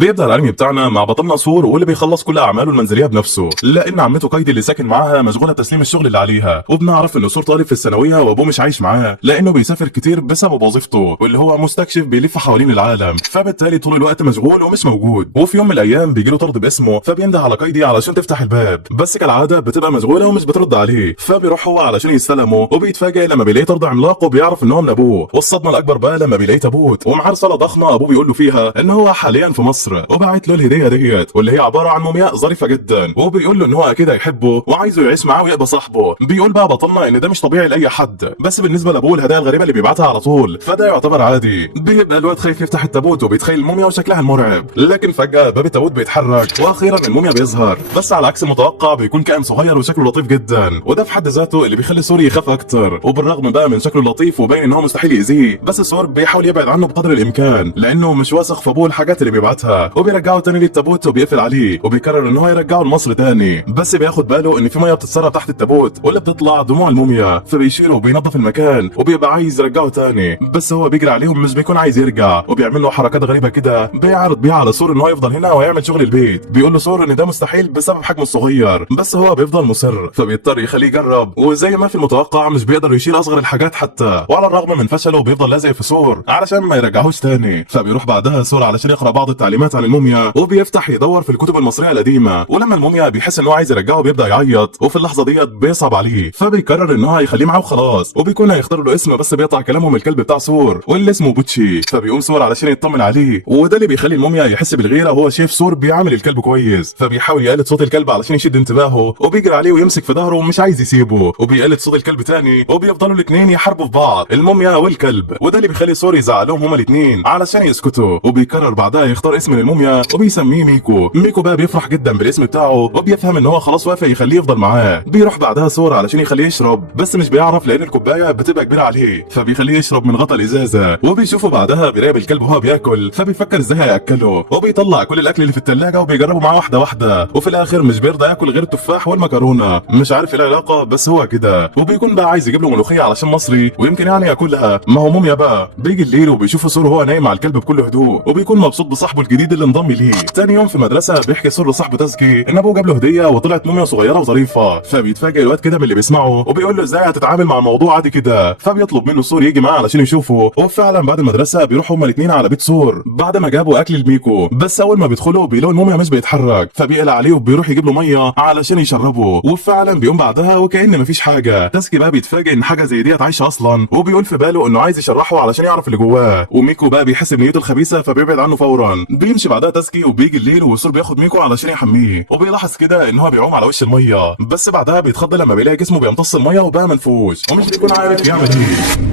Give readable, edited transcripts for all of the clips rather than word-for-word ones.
بيبدأ الانمي بتاعنا مع بطلنا سور واللي بيخلص كل اعماله المنزليه بنفسه، لان عمته كايدي اللي ساكن معاها مشغوله بتسليم الشغل اللي عليها. وبنعرف ان سور طالب في الثانويه وابوه مش عايش معاه لانه بيسافر كتير بسبب وظيفته، واللي هو مستكشف بيلف حوالين العالم، فبالتالي طول الوقت مشغول ومش موجود. وفي يوم من الايام بيجي له طرد باسمه، فبينده على كايدي علشان تفتح الباب، بس كالعاده بتبقى مشغوله ومش بترد عليه. فبيروح هو علشان يستلمه، وبيتفاجئ لما بيلاقي طرد عملاق وبيعرف ان هو من ابوه. والصدمه الاكبر بقى لما بيلاقي تابوت ومعاه رساله ضخمه ابوه بيقول له فيها ان هو حاليا في مصر، وبعت له الهديه ديت واللي هي عباره عن مومياء ظريفه جدا، وبيقول له ان هو اكيد هيحبه وعايزه يعيش معاه ويبقى صاحبه. بيقول بقى بطلنا ان ده مش طبيعي لاي حد، بس بالنسبه لابوه الهدايا الغريبه اللي بيبعتها على طول فده يعتبر عادي. بيبقى الواد خايف يفتح التابوت وبيتخيل الموميا وشكلها المرعب، لكن فجاه باب التابوت بيتحرك واخيرا الموميا بيظهر، بس على عكس المتوقع بيكون كائن صغير وشكله لطيف جدا، وده في حد ذاته اللي بيخلي سوري يخاف اكتر. وبالرغم بقى من شكله لطيف وباين ان هو مستحيل يأذيه، بس سور بيحاول يبعد عنه بقدر الامكان لانه مش واثق في ابوه الحاجات اللي بيبعتها. وبيرجعه تاني للتابوت وبيقفل عليه، وبيكرر ان هو يرجعه لمصر تاني، بس بياخد باله ان في ميه بتتسرب تحت التابوت واللي بتطلع دموع الموميا، فبيشيله وبينظف المكان وبيبقى عايز يرجعه تاني، بس هو بيجري عليهم مش بيكون عايز يرجع، وبيعمل له حركات غريبه كده بيعرض بيها على سور ان هو يفضل هنا ويعمل شغل البيت. بيقول له سور ان ده مستحيل بسبب حجمه الصغير، بس هو بيفضل مصر، فبيضطر يخليه يجرب، وزي ما في المتوقع مش بيقدر يشيل اصغر الحاجات حتى. وعلى الرغم من فشله بيفضل لازق في سور علشان ما يرجعهوش تاني. فبيروح بعدها سور علشان يقرا بعض التعليمات عن الموميا، وبيفتح يدور في الكتب المصريه القديمه، ولما الموميا بيحس ان هو عايز يرجعه بيبدا يعيط، وفي اللحظه ديت بيصعب عليه، فبيقرر ان هو هيخليه معاه وخلاص، وبيكون هيختار له اسم، بس بيقطع كلامه من الكلب بتاع سور واللي اسمه بوتشي. فبيقوم سور علشان يطمن عليه، وده اللي بيخلي الموميا يحس بالغيره وهو شايف سور بيعامل الكلب كويس، فبيحاول يقلد صوت الكلب علشان يشد انتباهه، وبيجري عليه ويمسك في ظهره ومش عايز يسيبه، وبيقلد صوت الكلب تاني، وبيفضلوا الاثنين يحاربوا في بعض، الموميا والكلب، وده اللي بيخلي سور يزعلهم هما الاثنين علشان يسكتوا. وبيقرر بعدها يختار اسم للموميا وبيسميه ميكو. ميكو بقى بيفرح جدا بالاسم بتاعه وبيفهم ان هو خلاص وافق يخليه يفضل معاه. بيروح بعدها سور علشان يخليه يشرب، بس مش بيعرف لان الكوبايه بتبقى كبيره عليه، فبيخليه يشرب من غطا الازازه. وبيشوفه بعدها بيراقب الكلب وهو بياكل، فبيفكر ازاي هياكله، وبيطلع كل الاكل اللي في الثلاجه وبيجربه معاه واحده واحده، وفي الاخر مش بيرضى ياكل غير التفاح والمكرونه، مش عارف ايه العلاقه بس هو كده. وبيكون بقى عايز يجيب له ملوخيه علشان مصري ويمكن يعني ياكلها. ما هو موميا بقى بيجي الليل وبيشوف سور وهو نايم على الكلب بكل هدوء، وبيكون مبسوط بصاحبه الجديد اللي انضم ليه. تاني يوم في المدرسه بيحكي سور لصاحبه تازكي ان ابوه جاب له هديه وطلعت موميا صغيره وظريفه، فبيتفاجئ الواد كده من اللي بيسمعه وبيقول له ازاي هتتعامل مع الموضوع عادي كده، فبيطلب منه سور يجي معاه علشان يشوفه. وفعلا بعد المدرسه بيروحوا هما الاثنين على بيت سور بعد ما جابوا اكل لميكو، بس اول ما بيدخلوا بيلاقوا الموميا مش بيتحرك، فبيقلق عليه وبيروح يجيب له ميه علشان يشربه، وفعلا بيقوم بعدها وكأن مفيش حاجه. تاسكي بقى بيتفاجئ ان حاجه زي ديت عايشه اصلا، وبيقول في باله انه عايز يشرحه علشان يعرف اللي جواه، وميكو بقى بيحس بنيته الخبيثه فبيبعد عنه فورا. بيمشي بعدها تاسكي وبيجي الليل وسور بياخد ميكو علشان يحميه، وبيلاحظ كده ان هو بيعوم على وش الميه، بس بعدها بيتخض لما بيلاقي جسمه بيمتص الميه وبقى منفوش ومش بيكون عارف يعمل ايه.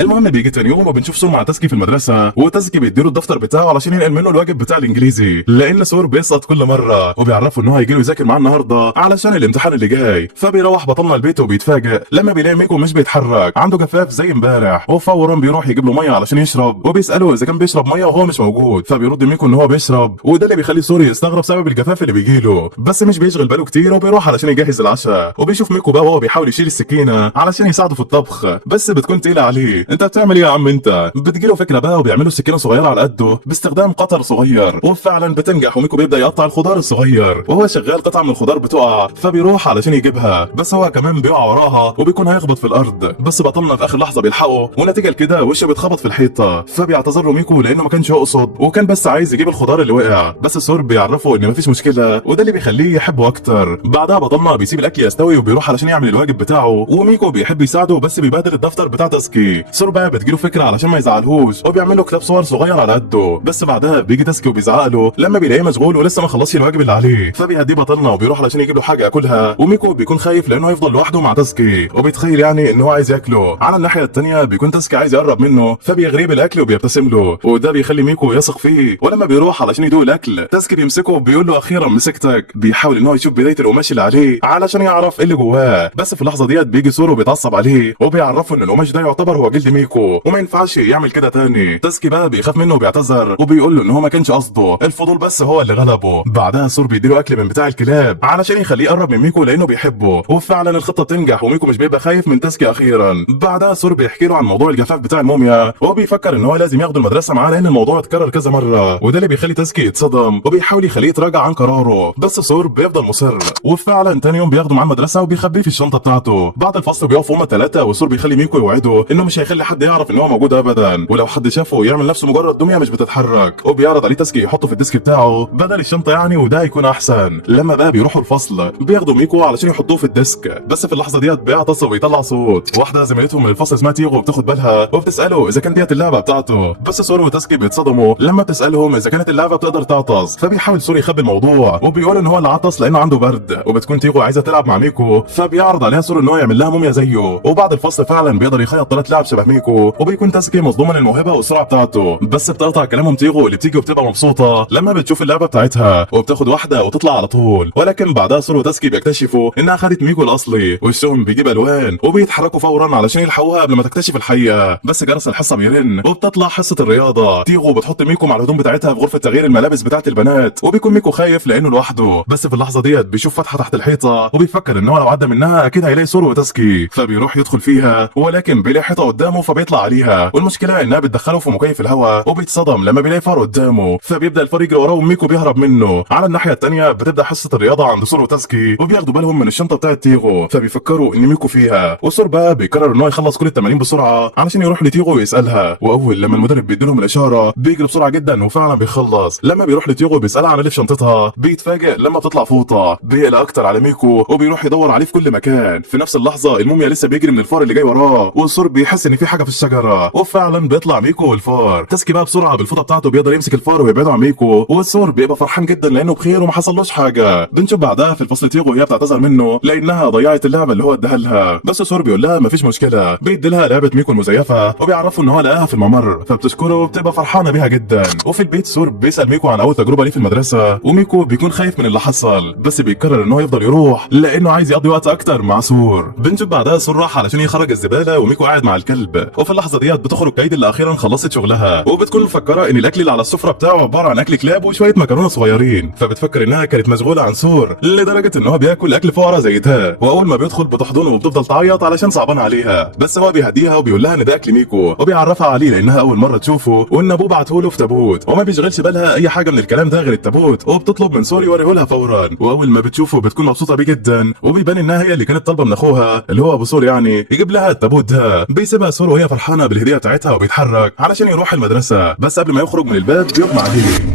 المهم بيجي تاني يوم وبنشوف سور مع تاسكي في المدرسه، وتاسكي بيديله الدفتر بتاعه علشان ينقل منه الواجب بتاع الانجليزي، لان سور بيسقط كل مره، وبيعرفوا ان هو هيجي له يذاكر معاه النهارده علشان الامتحان اللي جاي. فبيروح بطلنا البيت وبيتفاجئ لما بيلاقي ميكو مش بيتحرك، عنده جفاف زي امبارح، وفورا بيروح يجيب له ميه علشان يشرب، وبيساله اذا كان بيشرب ميه وهو مش موجود، فبيرد ميكو ان هو بيشرب، وده اللي بيخلي سور يستغرب سبب الجفاف اللي بيجي له، بس مش بيشغل باله كتير وبيروح علشان يجهز العشاء. وبيشوف ميكو بقى وهو بيحاول يشيل السكينه علشان يساعده في الطبخ، بس بتكون تقيله عليه. انت بتعمل ايه يا عم انت؟ بتجيله فكره بقى وبيعملوا سكينه صغيره على قده باستخدام قطر صغير، وفعلا بتنجح، وميكو بيبدا يقطع الخضار الصغير، وهو شغال قطعه من الخضار بتقع، فبيروح علشان يجيبها، بس هو كمان بيقع وراها وبيكون هيخبط في الارض، بس بطلنا في اخر لحظه بيلحقه، ونتيجه لكده وشه بيتخبط في الحيطه، فبيعتذر له ميكو لانه ما كانش يقصد وكان بس عايز يجيب الخضار اللي وقع، بس سور بيعرفه ان مفيش مشكله، وده اللي بيخليه يحبه اكتر. بعدها بطلنا بيسيب الاكل يستوي وبيروح علشان يعمل الواجب بتاعه، وميكو بيحب يساعده بس بيبادر الدفتر بتاع تاسكي. سور بقى بتجيله فكره علشان ما يزعلهوش وبيعمل له كتاب صور صغير على قده، بس بعدها بيجي تاسكي وبيزعق له لما بيلاقيه مشغول ولسه ما خلصش الواجب اللي عليه، فبيهديه بطلنا وبيروح علشان يجيب له حاجه ياكلها، وميكو بيكون خايف لانه هيفضل لوحده مع تاسكي، وبيتخيل يعني ان هو عايز ياكله. على الناحيه الثانيه بيكون تاسكي عايز يقرب منه، فبيغريه بالاكل وبيبتسم له، وده بيخلي ميكو يثق فيه، ولما بيروح علشان يدوق الاكل تاسكي بيمسكه وبيقول له اخيرا مسكتك، بيحاول ان هو يشوف بدايه القماش اللي عليه علشان يعرف ايه اللي جواه، بس في اللحظه ديت بيجي سور وبيتعصب عليه وبيعرفه ان القماش ده يعتبر هو جلد جلد ميكو وما ينفعش يعمل كده تاني. تاسكي بقى بيخاف منه وبيعتذر وبيقول له ان هو ما كانش قصده، الفضول بس هو اللي غلبه. بعدها سور بيديله اكل من بتاع الكلاب علشان يخليه يقرب من ميكو لانه بيحبه، وفعلا الخطه بتنجح وميكو مش بيبقى خايف من تاسكي اخيرا. بعدها سور بيحكي له عن موضوع الجفاف بتاع الموميا وبيفكر ان هو لازم ياخد المدرسه معاه لان الموضوع اتكرر كذا مره، وده اللي بيخلي تاسكي يتصدم وبيحاول يخليه يتراجع عن قراره، بس سور بيفضل مصر. وفعلا تاني يوم بياخده معاه المدرسه وبيخبيه في الشنطه بتاعته. بعد الفصل بيقفوا هما الثلاثه وسور بيخلي ميكو يوعده انه مش هيخلي حد يعرف ان هو موجود ابدا، ولو حد شافه يعمل نفسه مجرد دميه مش بتتحرك، وبيعرض عليه تاسكي يحطه في الديسك بتاعه بدل الشنطه يعني، وده هيكون احسن. لما بقى بيروحوا الفصل بياخدوا ميكو علشان يحطوه في الديسك، بس في اللحظه ديت بيعطس وبيطلع صوت. واحده زميلتهم من الفصل اسمها تيغو بتاخد بالها وبتساله اذا كان ديت اللعبه بتاعته، بس سور وتاسكي بيتصدموا لما بتسالهم اذا كانت اللعبه بتقدر تعطس، فبيحاول سور يخبي الموضوع وبيقول ان هو اللي عطس لانه عنده برد، وبتكون تيغو عايزه تلعب مع ميكو فبيعرض عليها سور ان هو يعمل لها موميا زيه. وبعد الفصل فعلا بيقدر يخيط 3 لعب شبه ميكو، وبيكون تاسكي مصدوم من الموهبه والسرعه بتاعته، بس بتقطع كلامهم تيغو اللي بتيجي وبتبقى مبسوطه لما بتشوف اللعبه بتاعتها وبتاخد واحده وتطلع على طول. ولكن بعدها سور وتاسكي بيكتشفوا انها خدت ميكو الاصلي، وشهم بيجيب الوان وبيتحركوا فورا علشان يلحقوها قبل ما تكتشف الحقيقه، بس جرس الحصه بيرن وبتطلع حصه الرياضه. تيغو بتحط ميكو مع الهدوم بتاعتها في غرفه تغيير الملابس بتاعت البنات، وبيكون ميكو خايف لانه لوحده، بس في اللحظه ديت بيشوف فتحه تحت الحيطه وبيفكر ان هو لو عدى منها اكيد هيلاقي سور وتاسكي، فبيروح يدخل فيها ولكن بيلاقي حيطه قدامه فبيطلع عليها، والمشكله انها بتدخله في مكيف الهواء وبيتصدم لما بيلاقي فار قدامه، فبيبدا الفار يجري وراه وميكو بيهرب منه. على الناحيه الثانيه بتبدا حصه الرياضه عند سور وتاسكي وبياخدوا بالهم من الشنطه بتاعت تيغو فبيفكروا ان ميكو فيها، وسور بقى بيقرر ان هو يخلص كل التمارين بسرعه علشان يروح لتيغو ويسالها، واول لما المدرب بيديلهم الاشاره بيجري بسرعه جدا وفعلا بيخلص. لما بيروح لتيغو بيسالها عن اللي في شنطتها بيتفاجئ لما بتطلع فوطه، بيقلق اكتر على ميكو وبيروح يدور عليه في كل مكان. في نفس اللحظه الموميا لسه بيجري من الفار اللي جاي وراه، وسور بيحس ان في حاجه في الشجره وفعلا بيطلع ميكو والفار. تاسكي بقى بسرعه بالفوطه بتاعته بيقدر يمسك الفار ويبعده عن ميكو، والسور بيبقى فرحان جدا لانه بخير وما حصلوش حاجه. بنشوف بعدها في الفصل تيغو وهي بتعتذر منه لانها ضيعت اللعبه اللي هو اداها لها، بس سور بيقول لها مفيش مشكله، بيدي لها لعبه ميكو المزيفه وبيعرفوا ان هو لقاها في الممر فبتشكره وبتبقى فرحانه بيها جدا. وفي البيت سور بيسال ميكو عن اول تجربه ليه في المدرسه، وميكو بيكون خايف من اللي حصل بس بيقرر ان هو يفضل يروح لانه عايز يقضي وقت اكتر مع سور. بنشوف بعدها سور راح علشان يخرج الزباله وميكو قاعد مع الكلب، وفي اللحظه ديت بتخرج كايد اللي اخيرا خلصت شغلها وبتكون مفكره ان الاكل اللي على السفره بتاعه عباره عن اكل كلاب وشويه مكرونه صغيرين، فبتفكر انها كانت مشغوله عن سور لدرجه ان هو بياكل اكل فقرا زي ده، واول ما بيدخل بتحضنه وبتفضل تعيط علشان صعبان عليها، بس هو بيهديها وبيقول لها ان ده اكل ميكو وبيعرفها عليه لانها اول مره تشوفه وان ابوه بعته له في تابوت، وما بيشغلش بالها اي حاجه من الكلام ده غير التابوت، وبتطلب من سور يوريه لها فورا، واول ما بتشوفه بتكون مبسوطه بيه جدا وبيبان انها هي اللي كانت طالبه من اخوها اللي هو ابو سور يعني يجيب لها التابوت ده. بيسيبها سور وهي فرحانه بالهديه بتاعتها وبيتحرك علشان يروح المدرسه، بس قبل ما يخرج من الباب بيغمى عليه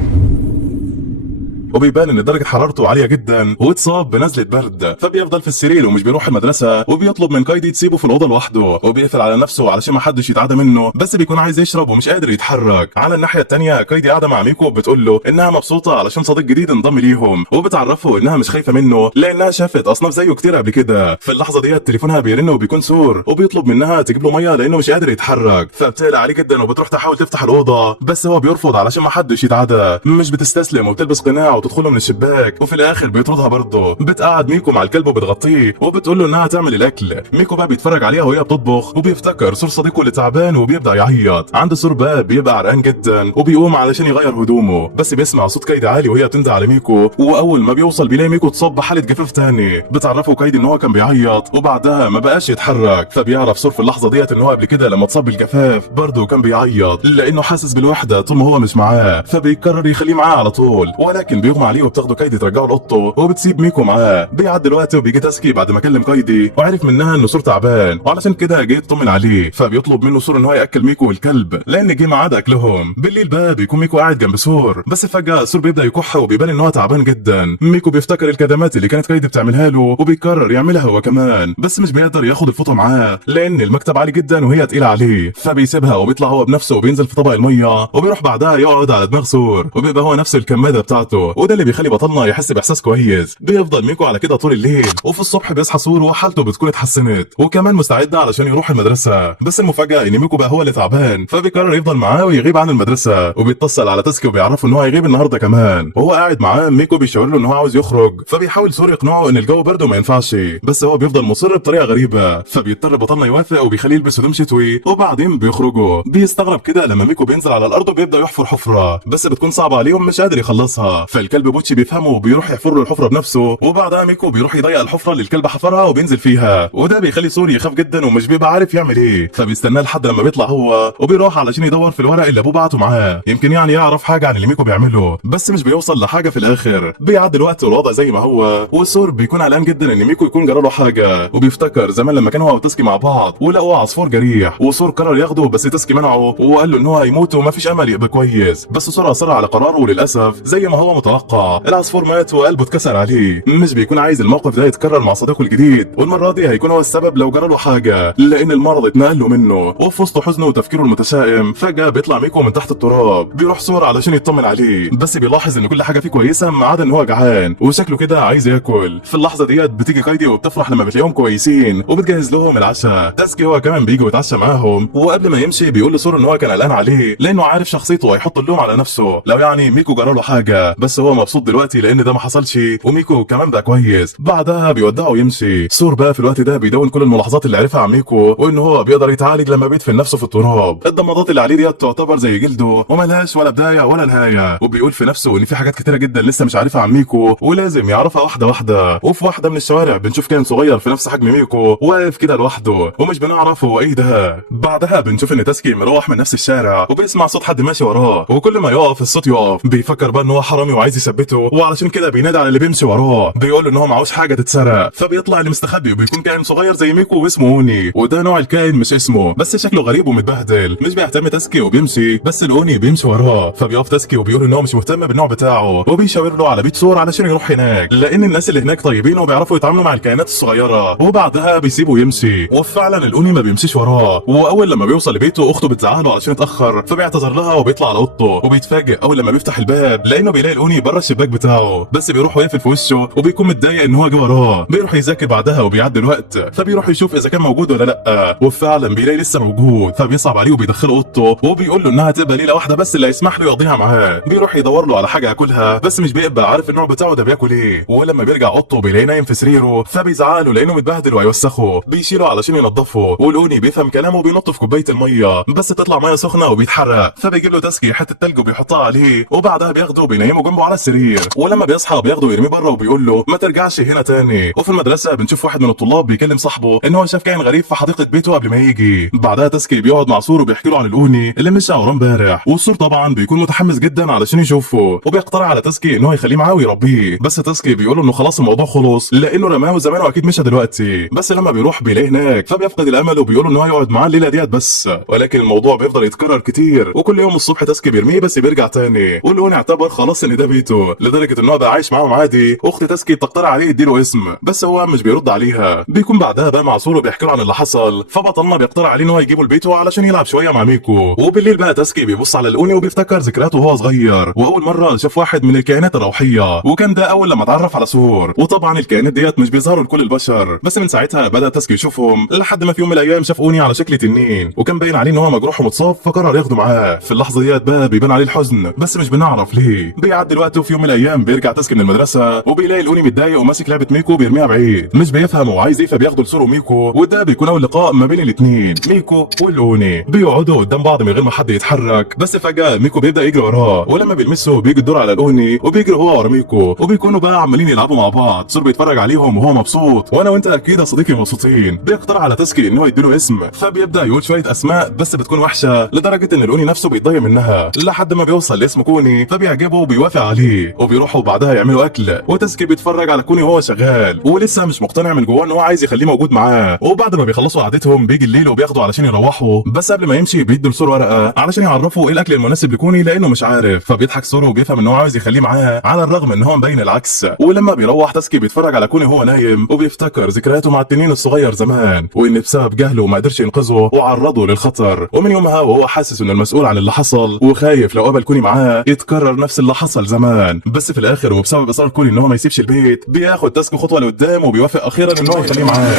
وبيبان ان درجه حرارته عاليه جدا واتصاب بنزله برد، فبيفضل في السرير ومش بيروح المدرسه، وبيطلب من كايدي تسيبه في الاوضه لوحده وبيقفل على نفسه علشان ما حدش يتعدى منه، بس بيكون عايز يشرب ومش قادر يتحرك. على الناحيه الثانيه كايدي قاعده مع ميكو بتقول له انها مبسوطه علشان صديق جديد انضم ليهم، وبتعرفه انها مش خايفه منه لانها شافت اصناف زيه كتير قبل كده. في اللحظه ديت تليفونها بيرن وبيكون سور وبيطلب منها تجيب له ميه لانه مش قادر يتحرك، فبتقلق عليه جدا وبتروح تحاول تفتح الاوضه بس هو بيرفض علشان ما حدش يتعدى، مش بتستسلم وبتلبس قناع وتدخله من الشباك، وفي الاخر بيطردها برضه. بتقعد ميكو مع الكلب وبتغطيه وبتقول له انها تعمل الاكل. ميكو بقى بيتفرج عليها وهي بتطبخ وبيفتكر سور صديقه اللي تعبان وبيبدا يعيط. عند سور بقى بيبقى عرقان جدا وبيقوم علشان يغير هدومه، بس بيسمع صوت كايدي عالي وهي بتندى على ميكو، واول ما بيوصل بيلاقي ميكو اتصاب بحاله جفاف تاني. بتعرفه كايدي ان هو كان بيعيط وبعدها ما بقاش يتحرك، فبيعرف سور في اللحظه ديت ان هو قبل كده لما اتصاب بالجفاف برضه كان بيعيط لانه حاسس بالوحده طول ما هو مش معاه، فبيقرر يخليه معاه على طول، ولكن بيغمى عليه وبتاخده كايدي ترجعه لاوضته وبتسيب ميكو معاه. بيعدي الوقت وبيجي تاسكي بعد ما كلم كايدي وعرف منها ان سور تعبان وعلشان كده جه يطمن عليه، فبيطلب منه سور ان هو ياكل ميكو والكلب لان جه ميعاد اكلهم. بالليل بقى بيكون ميكو قاعد جنب سور، بس فجاه سور بيبدا يكح وبيبان ان هو تعبان جدا. ميكو بيفتكر الكدمات اللي كانت كايدي بتعملها له وبيقرر يعملها هو كمان، بس مش بيقدر ياخد الفوطه معاه لان المكتب عالي جدا وهي تقيله عليه، فبيسيبها وبيطلع هو بنفسه وبينزل في طبق الميه وبيروح بعدها يقعد على دماغ سور وبيبقى هو نفس الكماده بتاعته، وده اللي بيخلي بطلنا يحس باحساس كويس. بيفضل ميكو على كده طول الليل، وفي الصبح بيصحى سور وحالته بتكون اتحسنت وكمان مستعد علشان يروح المدرسه. بس المفاجاه ان ميكو بقى هو اللي تعبان، فبيقرر يفضل معاه ويغيب عن المدرسه، وبيتصل على تاسكي وبيعرفه ان هو هيغيب النهارده كمان. وهو قاعد معاه ميكو بيشاور له ان هو عاوز يخرج، فبيحاول سور يقنعه ان الجو برد وما ينفعش، بس هو بيفضل مصر بطريقه غريبه، فبيضطر بطلنا يوافق وبيخليه يلبس هدوم شتوي. وبعدين بيخرجوا. بيستغرب كده لما ميكو بينزل على الارض وبيبدا يحفر حفره، بس بتكون صعبه عليهم مش قادر يخلصها، فالكلب بوتشي بيفهمه وبيروح يحفر له الحفره بنفسه. وبعدها ميكو بيروح يضيق الحفره اللي الكلب حفرها وبينزل فيها، وده بيخلي سور يخاف جدا ومش بيبقى عارف يعمل ايه، فبيستناه لحد لما بيطلع هو وبيروح علشان يدور في الورق اللي ابوه بعته معاه، يمكن يعني يعرف حاجه عن اللي ميكو بيعمله، بس مش بيوصل لحاجه في الاخر. بيعدي الوقت والوضع زي ما هو، وسور بيكون قلقان جدا ان ميكو يكون جرى له حاجه، وبيفتكر زمان لما كانوا هو وتاسكي مع بعض ولقوا عصفور جريح، وسور قرر ياخده بس تاسكي منعه وقال له ان هو هيموت ومفيش امل يبقى كويس، بس سور اصر على قراره وللاسف زي ما هو متوقع العصفور مات وقلبه اتكسر عليه. مش بيكون عايز الموقف ده يتكرر مع صديقه الجديد، والمره دي هيكون هو السبب لو جرى له حاجه، لان المرض اتنقل له منه. وفي وسط حزنه وتفكيره المتشائم فجاه بيطلع ميكو من تحت التراب، بيروح سور علشان يطمن عليه، بس بيلاحظ ان كل حاجه فيه كويسه ما عدا ان هو جعان وشكله كده عايز ياكل. في اللحظه ديت بتيجي كايدي وبتفرح لما بتلاقيهم كويسين وبتجهز لهم العشاء. تاسكي هو كمان بيجي ويتعشى معاهم، وقبل ما يمشي بيقول لسور ان هو كان قلقان عليه لانه عارف شخصيته وهيحط اللوم على نفسه لو يعني ميكو جرى له حاجه، بس هو مبسوط دلوقتي لان ده ما حصلش وميكو كمان بقى كويس. بعدها بيودعه ويمشي. سور بقى في الوقت ده بيدون كل الملاحظات اللي عرفها عن ميكو، وان هو بيقدر يتعالج لما بيدفن نفسه في التراب. الضمادات اللي عليه ديت تعتبر زي جلده وملهاش ولا بدايه ولا نهايه، وبيقول في نفسه ان في حاجات كتيره جدا لسه مش عارفها عن ميكو ولازم يعرفها واحده واحده. وفي واحده من الشوارع بنشوف كائن صغير في نفس حجم ميكو واقف كده لوحده ومش بنعرف هو ايه ده. بعدها بنشوف ان تاسكي مروح من نفس الشارع وبيسمع صوت حد ماشي وراه، وكل ما يقف الصوت يقف. بيفكر بقى ان هو حرامي وعايز يثبته، وعلشان كده بينادي على اللي بيمشي وراه بيقول ان هو معهوش حاجه تتسرق، فبيطلع اللي مستخبي وبيكون كائن صغير زي ميكو واسمه اوني، وده نوع الكائن مش اسمه، بس شكله غريب ومتبهدل. مش بيهتم تاسكي وبيمشي، بس الاوني بيمشي وراه، فبيقف تاسكي وبيقول ان هو مش مهتم بالنوع بتاعه، وبيشاور له على بيت سور علشان يروح هناك لان الناس اللي هناك طيبين وبيعرفوا يتعاملوا مع الكائنات الصغيره. وبعدها بيسيبه يمشي، وفعلا الاوني ما بيمشيش وراه. واول لما بيوصل لبيته اخته بتزعله علشان اتاخر، فبيعتذر لها وبيطلع على اوضته، وبيتفاجئ اول لما بيفتح الباب لانه بيلاقي الاوني بره الشباك بتاعه، بس بيروح ويقفل في وشه وبيكون متضايق ان هو جه وراه. بيروح يذاكر بعدها وبيعدي الوقت، فبيروح يشوف اذا كان موجود ولا لا، وفعلا بيلاقي لسه موجود، فبيصعب عليه وبيدخله اوضته وبيقول له انها تبقى ليله واحده بس اللي هيسمح له يقضيها معاه. بيروح يدور له على حاجه ياكلها بس مش بيبقى عارف النوع بتاعه ده بياكل ايه، ولما بيرجع اوضته بيلاقيه نايم في سريره، فبيزعله لانه متبهدل وهيوسخه. بيشيله علشان ينضفه، والاوني بيفهم كلامه وبينط في كوبايه الميه، بس تطلع ميه سخنه وبيتحرق، فبيجيب له تاسكي حته تلج وبيحطها عليه، وبعدها بياخده وبينيمه جنبه على السرير، ولما بيصحى بياخده ويرميه بره وبيقول له ما ترجعش هنا تاني. وفي المدرسه بنشوف واحد من الطلاب بيكلم صاحبه ان هو شاف كائن غريب في حديقه بيته قبل ما يجي. بعدها تاسكي بيقعد مع سور وبيحكي له عن الاوني اللي مشى وراه امبارح، والسور طبعا بيكون متحمس جدا علشان يشوفه، وبيقترح على تاسكي ان هو يخليه معاه ويربيه، بس تاسكي بيقول له انه خلاص الموضوع خلص لانه رماه زمان واكيد مشى دلوقتي. بس لما بيروح بيلاقيه هناك فبيفقد الامل وبيقول ان هو يقعد معاه الليله ديت بس، ولكن الموضوع بيفضل يتكرر كتير، وكل يوم الصبح تاسكي بيرميه بس بيرجع تاني، والاوني اعتبر خلاص ان ده بيته لدرجه ان هو بقى عايش معاهم عادي. اخت تاسكي بتقترح عليه يديله اسم بس هو مش بيرد عليها. بيكون بعدها بقى مع سور وبيحكي له عن اللي حصل، فبطلنا بيقترح عليه ان هو يجيبه لبيته علشان يلعب شويه مع ميكو. وبالليل بقى تاسكي بيبص على الاوني وبيفتكر ذكرياته وهو صغير، واول مره شاف واحد من الكائنات الروحيه، وكان ده اول لما اتعرف على سور. وطبعا الكائنات ديت مش بيظهروا لكل البشر، بس من ساعتها بدا تاسكي يشوفهم لحد ما في يوم من الايام شاف اوني على شكل تنين، وكان باين عليه ان هو مجروح ومتصاب، فقرر ياخده معاه. في اللحظه ديت بقى بيبان عليه الحزن بس مش بنعرف ليه. بيعدي الوقت وفي يوم من الايام بيرجع تاسكي من المدرسه وبيلاقي الاوني متضايق وماسك لعبه ميكو بيرميها بعيد، مش بيفهم هو عايز ايه، فبياخده لسور وميكو، وده بيكون اول لقاء ما بين الاثنين. ميكو والاوني بيقعدوا قدام بعض من غير ما حد يتحرك، بس فجاه ميكو بيبدا يجري وراه، ولما بيلمسه بيجي الدور على الاوني وبيجري هو ورا ميكو، وبيكونوا بقى عمالين يلعبوا مع بعض. سور بيتفرج عليهم وهو مبسوط، وانا وانت اكيد يا صديقي مبسوطين. بيقترح على تاسكي ان هو يديله اسم، فبيبدا يقول شويه اسماء بس بتكون وحشه لدرجه ان الاوني نفسه بيتضايق منها، لحد ما بيوصل لاسم كوني فبيعجبه وبيوافق عليه، وبيروحوا بعدها يعملوا اكل، وتاسكي بيتفرج على كوني وهو شغال ولسه مش مقتنع من جواه ان هو عايز يخليه موجود معاه. وبعد ما بيخلصوا قعدتهم بيجي الليل وبياخدوا علشان يروحوا، بس قبل ما يمشي بيدوا لسور ورقه علشان يعرفوا ايه الاكل المناسب لكوني لانه مش عارف، فبيضحك سور وبيفهم ان هو عاوز يخليه معاه على الرغم ان هو مبين العكس. ولما بيروح تاسكي بيتفرج على كوني وهو نايم وبيفتكر ذكرياته مع التنين الصغير زمان، وان بسبب جهله ما قدرش ينقذه وعرضه للخطر، ومن يومها وهو حاسس انه المسؤول عن اللي حصل وخايف لو قابل كوني معاه يتكرر نفس اللي حصل زمان. كمان. بس في الاخر وبسبب اصرار كوني ان هو ما يسيبش البيت بياخد تاسكي خطوه لقدام وبيوافق اخيرا ان هو يخليه معاه.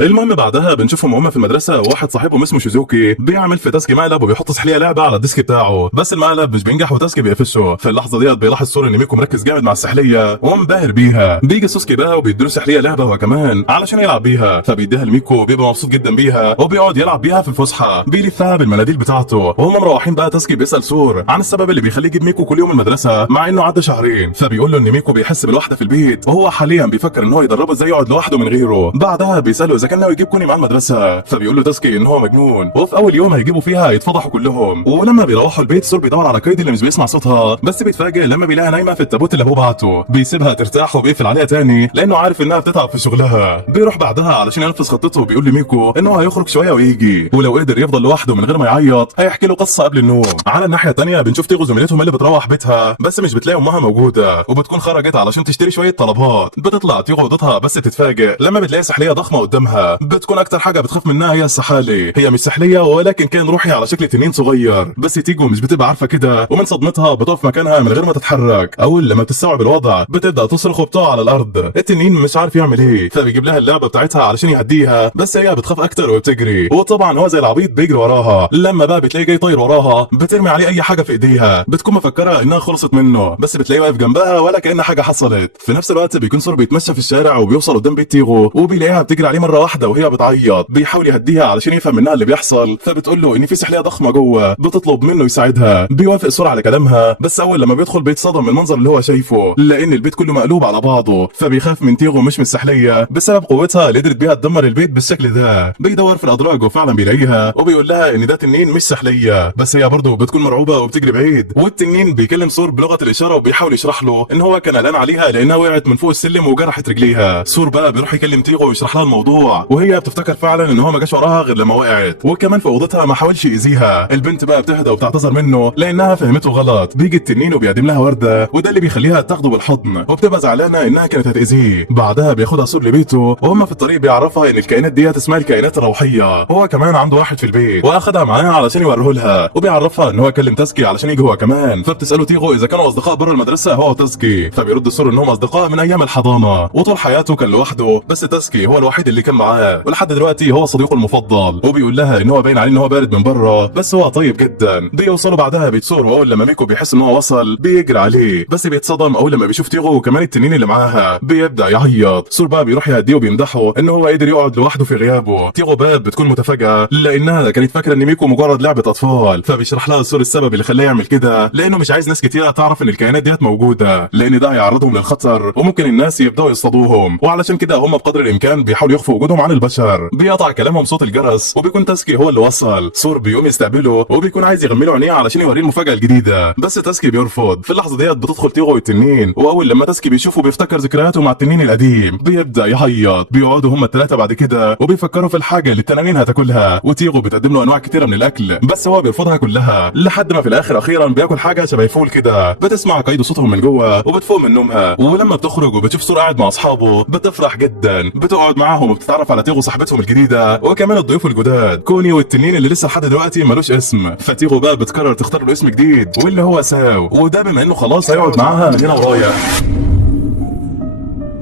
المهم بعدها بنشوفهم وهم في المدرسه وواحد صاحبهم اسمه شيزوكي بيعمل في تاسكي مقلب وبيحط سحليه لعبه على الديسك بتاعه، بس المقلب مش بينجح وتاسكي بيقفشه. في اللحظه ديت بيلاحظ سور ان ميكو مركز جامد مع السحليه ومنبهر بيها. بيجي سوسكي بقى وبيديله سحليه لعبه هو كمان علشان يلعب بيها، فبيديها لميكو بيبقى مبسوط جدا بيها وبيقعد يلعب بيها في الفسحه بيلفها بالمناديل بتاعته. وهم مروحين بقى تاسكي بيسال سور عن السبب اللي بيخليه يجيب ميكو كل يوم المدرسه مع انه عدى شهرين، فبيقول له ان ميكو بيحس بالوحده في البيت وهو حاليا بيفكر ان هو يدربه ازاي يقعد لوحده من غيره. بعدها بيساله اذا كان ناوي يجيب كوني مع المدرسه، فبيقول له تاسكي ان هو مجنون وفي اول يوم هيجيبوا فيها يتفضحوا كلهم. ولما بيروحوا البيت سور بيدور على كايدي اللي مش بيسمع صوتها، بس بيتفاجئ لما بيلاقيها نايمه في التابوت اللي ابوه بعته. بيسيبها ترتاح وبيقفل عليها تاني لانه عارف انها بتتعب في شغلها. بيروح بعدها علشان ينفذ خطته وبيقول لميكو ان هو هيخرج شويه ويجي، ولو قدر يفضل لوحده من غير ما يعيط هيحكي له قصه قبل النوم. على الناحيه الثانيه بنشوف تيغو زميلتهم اللي بتروح بيتها بس مش بتلاقي امها موجوده وبتكون خرجت علشان تشتري شويه طلبات. بتطلع تيغو اوضتها بس تتفاجئ لما بتلاقي سحليه ضخمه قدامها. بتكون اكتر حاجه بتخاف منها هي السحالي، هي مش سحليه ولكن كان روحي على شكل تنين صغير. بس تيجو مش بتبقى عارفه كده ومن صدمتها بتقف مكانها من غير ما تتحرك. اول لما بتستوعب الوضع بتبدا تصرخ وبتقع على الارض. التنين مش عارف يعمل ايه فبيجيب لها اللعبه بتاعتها علشان يهديها، بس هي بتخاف اكتر وبتجري وطبعا هو زي العبيط بيجري وراها. لما بقى بتلاقي جاي طاير وراها بترمي عليه اي حاجه في ايديها، بتكون مفكره انها خلصت منه بس بتلاقيه واقف جنبها ولا كأن حاجه حصلت. في نفس الوقت بيكون سور بيتمشى في الشارع وبيوصل قدام بيت تيغو وبيلاقيها بتجري عليه مره واحده وهي بتعيط. بيحاول يهديها علشان يفهم منها اللي بيحصل، فبتقول له ان في سحليه ضخمه جوه بتطلب منه يساعدها. بيوافق سور على كلامها بس اول لما بيدخل بيتصدم من المنظر اللي هو شايفه لان البيت كله مقلوب على بعضه، فبيخاف من تيغو مش من السحليه بسبب قوتها اللي قدرت بيها تدمر البيت بالشكل ده. بيدور في الادراج وفعلا بيلاقيها وبيقول لها ان ده تنين مش سحليه، بس هي برضه بتكون مرعوبه وبتجري بعيد. والتنين بيكلم سور بلغه الاشاره وبيحاول يشرح له ان هو كان قلقان عليها لانها وقعت من فوق السلم وجرحت رجليها. سور بقى بيروح يكلم تيغو ويشرح لها الموضوع وهي بتفتكر فعلا ان هو ما جاش وراها غير لما وقعت، وكمان في اوضتها ما حاولش يأذيها. البنت بقى بتهدى وبتعتذر منه لانها فهمته غلط. بيجي التنين وبيقدم لها ورده وده اللي بيخليها تاخده بالحضن وبتبقى زعلانه انها كانت هتأذيه. بعدها بياخدها سور لبيته وهم في الطريق بيعرفها ان الكائنات ديت اسمها الكائنات الروحيه. هو كمان عنده واحد في البيت واخدها معاه علشان يوريه لها وبيعرفها ان هو كلم تاسكي علشان يجي هو كمان. فبتساله تيغو اذا كانوا اصدقاء بره المدرسه هو وتاسكي، فبيرد سور انهم اصدقاء من ايام الحضانه وطول حياته كان لوحده، بس تاسكي هو الوحيد اللي كان معاه ولحد دلوقتي هو صديقه المفضل. وبيقول لها ان هو باين عليه ان هو بارد من بره بس هو طيب جدا. بيوصلوا بعدها بيت سور واول لما ميكو بيحس ان هو وصل بيجري عليه بس بيتصدم اول لما بيشوف تيغو وكمان التنين اللي معاها. بيبدا يعيط. سور بقى بيروح يهديه وبيمدحه ان هو قدر يقعد لوحده في غيابه. تيغو بقى بتكون متفاجئه لانها كانت فاكره ان ميكو مجرد لعبه اطفال، فبيشرح لها سور السبب اللي خلاه يعمل كده لانه مش عايز ناس كتيره تعرف ان الكائنات ديت موجوده لان ده هيعرضهم للخطر وممكن الناس يبداوا يصطادوهم، وعلشان كده هم بقدر الامكان بيحاولوا يخفوا وجودهم عن البشر. بيقطع كلامهم صوت الجرس وبيكون تاسكي هو اللي وصل. سور بيقوم يستقبله وبيكون عايز يغمي له عينيه علشان يوريه المفاجاه الجديده بس تاسكي بيرفض. في اللحظه ديت بتدخل تيغو والتنين واول لما تاسكي بيشوفه بيفتكر ذكرياته مع التنين القديم بيبدا يعيط. بيقعدوا هم الثلاثه بعد كده وبيفكروا في الحاجه اللي التنانين هتاكلها، وتيغو بتقدم له انواع كتيره من الاكل بس هو بيرفضها كلها لحد ما في الاخر اخيرا بياكل حاجه شبه فول كده. بتسمع كايدو صوتهم من جوه وبتفوق من نومها، ولما بتخرج وبتشوف سور قاعد مع اصحابه بتفرح جدا. بتقعد معاهم وبتتعرف على تيغو صاحبتهم الجديده وكمان الضيوف الجداد كوني والتنين اللي لسه لحد دلوقتي ملوش اسم. فتيغو بقى بتقرر تختار له اسم جديد واللي هو ساو، وده بما انه خلاص هيقعد معاها من هنا ورايح.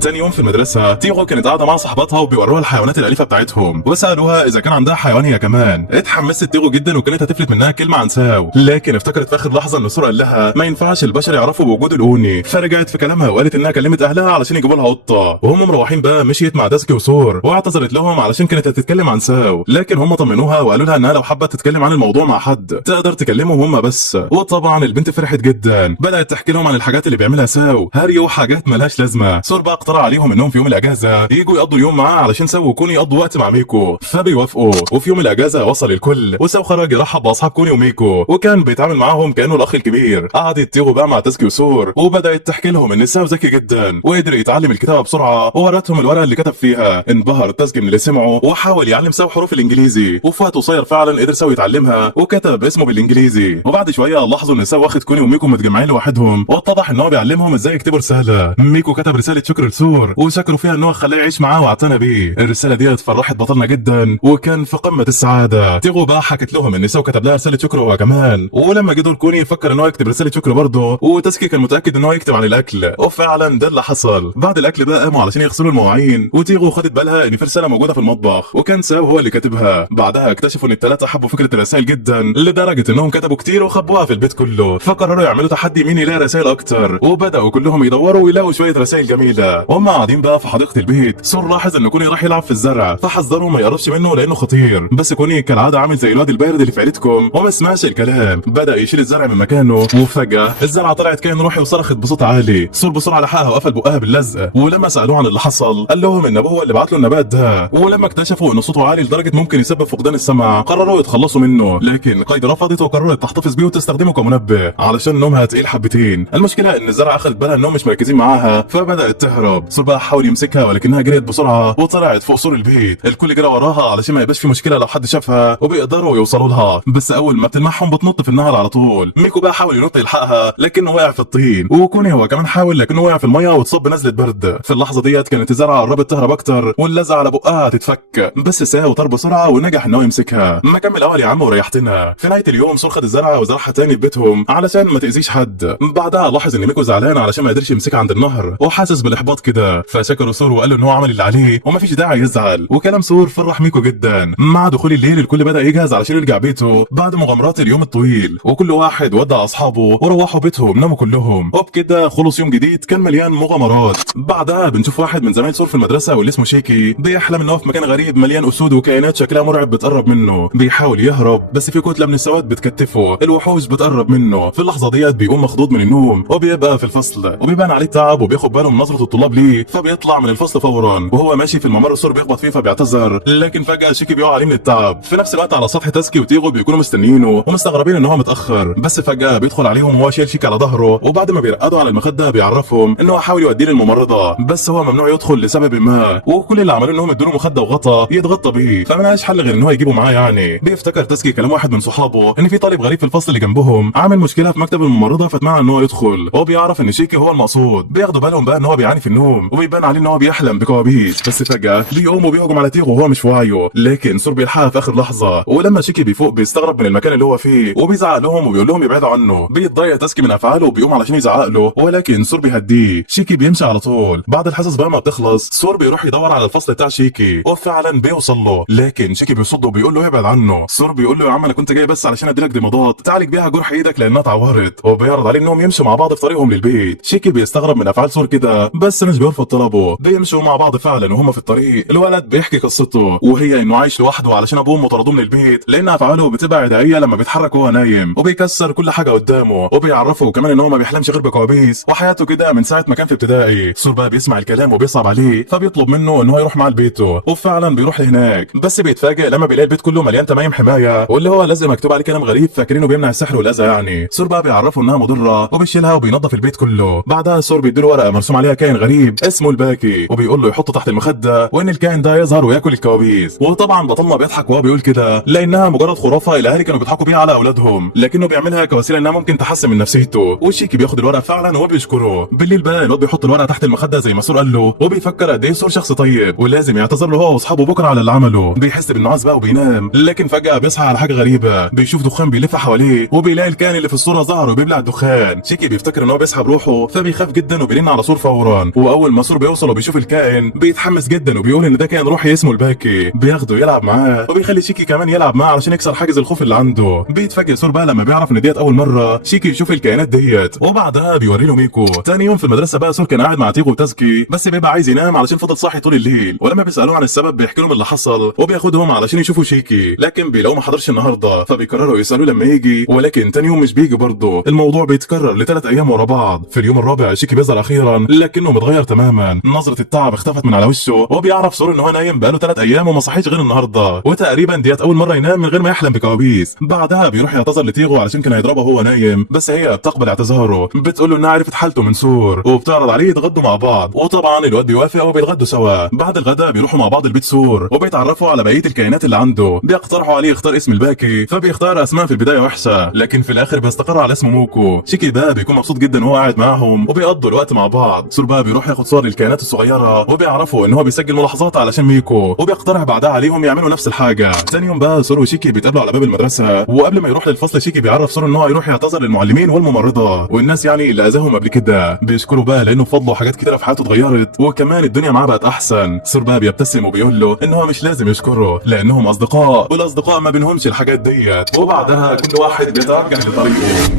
تاني يوم في المدرسة تيغو كانت قاعدة مع صاحباتها وبيوروها الحيوانات الأليفة بتاعتهم وسألوها إذا كان عندها حيوان هي كمان. اتحمست تيغو جدا وكانت هتفلت منها كلمة عن ساو، لكن افتكرت في آخر لحظة إن سور قال لها ما ينفعش البشر يعرفوا بوجود الأوني، فرجعت في كلامها وقالت إنها كلمت أهلها علشان يجيبوا لها قطة. وهم مروحين بقى مشيت مع داسكي وسور واعتذرت لهم علشان كانت هتتكلم عن ساو، لكن هم طمنوها وقالوا لها إنها لو حابة تتكلم عن الموضوع مع حد تقدر تكلمهم هم بس. وطبعا البنت فرحت جدا، بدأت تحكي لهم عن الحاجات اللي بيعملها ساو هاري وحاجات ملهاش لازمة. سور بقى اقترح عليهم إنهم في يوم الاجازه ييجوا يقضوا اليوم معاه علشان ساو وكوني يقضوا وقت مع ميكو، فبيوافقوا. وفي يوم الاجازه وصل الكل وساو خرج يرحب باصحاب كوني وميكو وكان بيتعامل معاهم كانه الاخ الكبير. قعدت تيغو بقى مع تاسكي وسور وبدات تحكي لهم ان ساو ذكي جدا وقدر يتعلم الكتابه بسرعه، وورتهم الورقه اللي كتب فيها. انبهر تاسكي من اللي سمعه وحاول يعلم ساو حروف الانجليزي، وفي وقت قصير فعلا قدر ساو يتعلمها وكتب اسمه بالانجليزي. وبعد شويه لاحظوا ان ساو واخد كوني وميكو متجمعين لوحدهم واتضح ان هو بيعلمهم ازاي يكتبوا رساله. ميكو كتب رساله شكر سور وشكروا فيها ان هو خلاه يعيش معاه واعتنى بيه. الرساله ديت فرحت بطلنا جدا وكان في قمه السعاده. تيغو بقى حكت لهم ان سو كتب لها رساله شكر هو كمان، ولما جه دور كوني فكر ان هو يكتب رساله شكر برضه، وتاسكي كان متاكد ان هو يكتب عن الاكل، وفعلا ده اللي حصل. بعد الاكل بقى قاموا علشان يغسلوا المواعين، وتيغو خدت بالها ان في رساله موجوده في المطبخ وكان ساو هو اللي كاتبها. بعدها اكتشفوا ان الثلاثه حبوا فكره الرسائل جدا لدرجه انهم كتبوا كتير وخبوها في البيت كله، فقرروا يعملوا تحدي مين يلاقي رسائل اكتر، وبداوا كلهم يدوروا ويلاقوا شويه رسائل جميله. وهم قاعدين بقى في حديقه البيت سور لاحظ ان كوني راح يلعب في الزرع، فحذره ما يقربش منه لانه خطير، بس كوني كالعاده عامل زي الواد البارد اللي في عيلتكم وما سمعش الكلام، بدا يشيل الزرع من مكانه، وفجاه الزرعه طلعت كائن روحي وصرخت بصوت عالي. سور بسرعه لحقها وقفل بقها باللزق، ولما سالوه عن اللي حصل قال لهم ان ابوه اللي بعت له النبات ده، ولما اكتشفوا ان صوته عالي لدرجه ممكن يسبب فقدان السمع قرروا يتخلصوا منه، لكن قايد رفضت وقررت تحتفظ بيه وتستخدمه كمنبه علشان نومها تقيل حبتين. المشكله ان الزرعه اخذت بالها انهم مش مركزين معاها فبدات تهرب. سور بقى حاول يمسكها ولكنها جريت بسرعه وطلعت فوق سور البيت، الكل جرى وراها علشان ما يبقاش في مشكله لو حد شافها وبيقدروا يوصلوا لها، بس اول ما بتلمحهم بتنط في النهر على طول. ميكو بقى حاول ينط يلحقها لكنه وقع في الطين، وكوني هو كمان حاول لكنه وقع في الميه وتصب نزله برد. في اللحظه ديت كانت الزرعه قربت تهرب اكتر واللزقه على بقها هتتفك، بس ساو طار بسرعه ونجح ان هو يمسكها. ما كمل اول يا عم وريحتنا. في نهايه اليوم سور خد الزرعه وزرعها تاني في بيتهم علشان ما تاذيش حد. بعدها لاحظ ان ميكو زعلان علشان ما قدرش يمسكها عند النهر وحاسس بالاحباط كده، فشكره سور وقال له ان هو عمل اللي عليه ومفيش داعي يزعل. وكلام سور فرح ميكو جدا. مع دخول الليل الكل بدا يجهز علشان يرجع بيته بعد مغامرات اليوم الطويل، وكل واحد ودع اصحابه وروحوا بيتهم ناموا كلهم، وبكده خلص يوم جديد كان مليان مغامرات. بعدها بنشوف واحد من زمايل سور في المدرسه واللي اسمه شيكي بيحلم ان هو في مكان غريب مليان اسود وكائنات شكلها مرعب بتقرب منه، بيحاول يهرب بس في كتله من السواد بتكتفه، الوحوش بتقرب منه. في اللحظه ديت بيقوم مخضوض من النوم وبيبقى في الفصل وبيبان عليه تعب وبياخد باله من نظره الطلاب ليه، فبيطلع من الفصل فورا. وهو ماشي في الممر سور بيخبط فيه فبيعتذر، لكن فجاه شيكي بيقع عليه من التعب. في نفس الوقت على سطح تاسكي وتيغو بيكونوا مستنيينه ومستغربين ان هو متاخر، بس فجاه بيدخل عليهم وهو شايل شيكي على ظهره، وبعد ما بيرقدوا على المخده بيعرفهم ان هو حاول يوديه للممرضه بس هو ممنوع يدخل لسبب ما، وكل اللي عملوه انهم ادوا له مخده وغطا يتغطى بيه، فملهاش حل غير ان هو يجيبه معاه. يعني بيفتكر تاسكي كلام واحد من صحابه ان في طالب غريب في الفصل اللي جنبهم عامل مشكله في مكتب الممرضه فتمنع ان هو يدخل، وهو بيعرف ان شيكي هو المقصود. بياخدوا بالهم بقى ان هو بيعاني في النوم وبيبان عليه ان هو بيحلم بكوابيس، بس فجاه بيقوم وبيهجم على تيغو وهو مش في وعيه، لكن سور بيلحقها في اخر لحظه. ولما شيكي بيفوق بيستغرب من المكان اللي هو فيه وبيزعق لهم وبيقول لهم يبعدوا عنه. بيتضايق تاسكي من افعاله وبيقوم علشان يزعق له ولكن سور بيهديه. شيكي بيمشي على طول. بعد الحصص بقى ما بتخلص سور بيروح يدور على الفصل بتاع شيكي وفعلا بيوصل له، لكن شيكي بيصده وبيقول له يبعد عنه. سور بيقول له يا عم انا كنت جاي بس علشان اديلك دمادات تعالج بيها جرح ايدك لانها اتعورت، وبيعرض عليه انهم يمشوا مع بعض في طريقهم للبيت. شيكي بيستغرب من افعال سور كده بس مش بيرفض طلبه. بيمشوا مع بعض فعلا وهما في الطريق الولد بيحكي قصته وهي انه عايش لوحده علشان ابوه مطردوه من البيت لان افعاله بتبقى عدائيه لما بيتحرك وهو نايم وبيكسر كل حاجه قدامه، وبيعرفه كمان ان هو ما بيحلمش غير بكوابيس وحياته كده من ساعه ما كان في ابتدائي. سور بقى بيسمع الكلام وبيصعب عليه فبيطلب منه ان هو يروح معاه لبيته، وفعلا بيروح لهناك بس بيتفاجئ لما بيلاقي البيت كله مليان تمايم حمايه واللي هو لازم مكتوب عليه كلام غريب فاكرينه بيمنع السحر والاذى. يعني سور بقى بيعرفه انها مضره وبيشيلها وبينظف البيت كله. بعدها سور بيديله ورقه مرسوم عليها كائن غريب اسمه الباكي وبيقول له يحطه تحت المخده وان الكائن ده يظهر وياكل الكوابيس. وطبعا بطلنا بيضحك وهو بيقول كده لانها مجرد خرافه الاهالي كانوا بيضحكوا بيها على اولادهم، لكنه بيعملها كوسيله انها ممكن تحسن من نفسيته. وشيكي بياخد الورقه فعلا وبيشكره. بالليل بقى الواد بيحط الورقه تحت المخده زي ما سور قال له وبيفكر قد ايه سور شخص طيب ولازم يعتذر له هو واصحابه بكره على اللي عمله. بيحس بالنعاس بقى وبينام، لكن فجاه بيصحى على حاجه غريبه، بيشوف دخان بيلف حواليه وبيلاقي الكائن اللي في الصوره ظهر وبيبلع الدخان. شيكي بيفتكر ان هو بيسحب روحه فبيخاف جدا وبيرن على سور فورا، واول ما سور بيوصل وبيشوف الكائن بيتحمس جدا وبيقول ان ده كائن روحي اسمه الباكي. بياخده يلعب معاه وبيخلي شيكي كمان يلعب معاه علشان يكسر حاجز الخوف اللي عنده. بيتفاجئ سور بقى لما بيعرف ان ديت اول مره شيكي يشوف الكائنات ديت، وبعدها بيوري له ميكو. تاني يوم في المدرسه بقى سور كان قاعد مع تيغو وتاسكي بس بيبقى عايز ينام علشان فضل صاحي طول الليل، ولما بيسالوه عن السبب بيحكي لهم اللي حصل وبياخدهم علشان يشوفوا شيكي، لكن بيلاقوه ما حضرش النهارده فبيقرروا يسالوه لما يجي، ولكن تاني يوم مش بيجي برضه. الموضوع بيتكرر ل3 ايام ورا بعض. في اليوم الرابع شيكي بيظهر اخيرا لكنه متغير تماما، نظره التعب اختفت من على وشه وبيعرف سور ان هو نايم بقاله 3 ايام وما صحيش غير النهارده، وتقريبا ديت اول مره ينام من غير ما يحلم بكوابيس. بعدها بيروح يعتذر لتيغو علشان كان هيضربه وهو نايم، بس هي بتقبل اعتذاره، بتقول له انها عرفت حالته من سور وبتعرض عليه يتغدوا مع بعض، وطبعا الواد بيوافق وبيتغدوا سوا. بعد الغداء بيروحوا مع بعض البيت سور وبيتعرفوا على بقيه الكائنات اللي عنده. بيقترحوا عليه يختار اسم الباكي فبيختار اسماء في البدايه وحشه لكن في الاخر بيستقر على اسم موكو. شيكي بقى بيكون مبسوط جدا وهو قاعد معاهم وبيقضوا الوقت مع بعض. سور بقى بيروح بيروح ياخد صور للكائنات الصغيره، وبيعرفوا ان هو بيسجل ملاحظات علشان ميكو، وبيقترح بعدها عليهم يعملوا نفس الحاجه. ثاني يوم بقى سور وشيكي بيتقابلوا على باب المدرسه، وقبل ما يروح للفصل شيكي بيعرف سور ان هو هيروح يعتذر للمعلمين والممرضه والناس يعني اللي اذاهم قبل كده. بيشكروا بقى لانه بفضله حاجات كتيره في حياته اتغيرت، وكمان الدنيا معاه بقت احسن. سور بقى بيبتسم وبيقول له ان هو مش لازم يشكره لانهم اصدقاء، والاصدقاء ما بينهمش الحاجات ديت، وبعدها كل واحد بيتوجه لطريقه.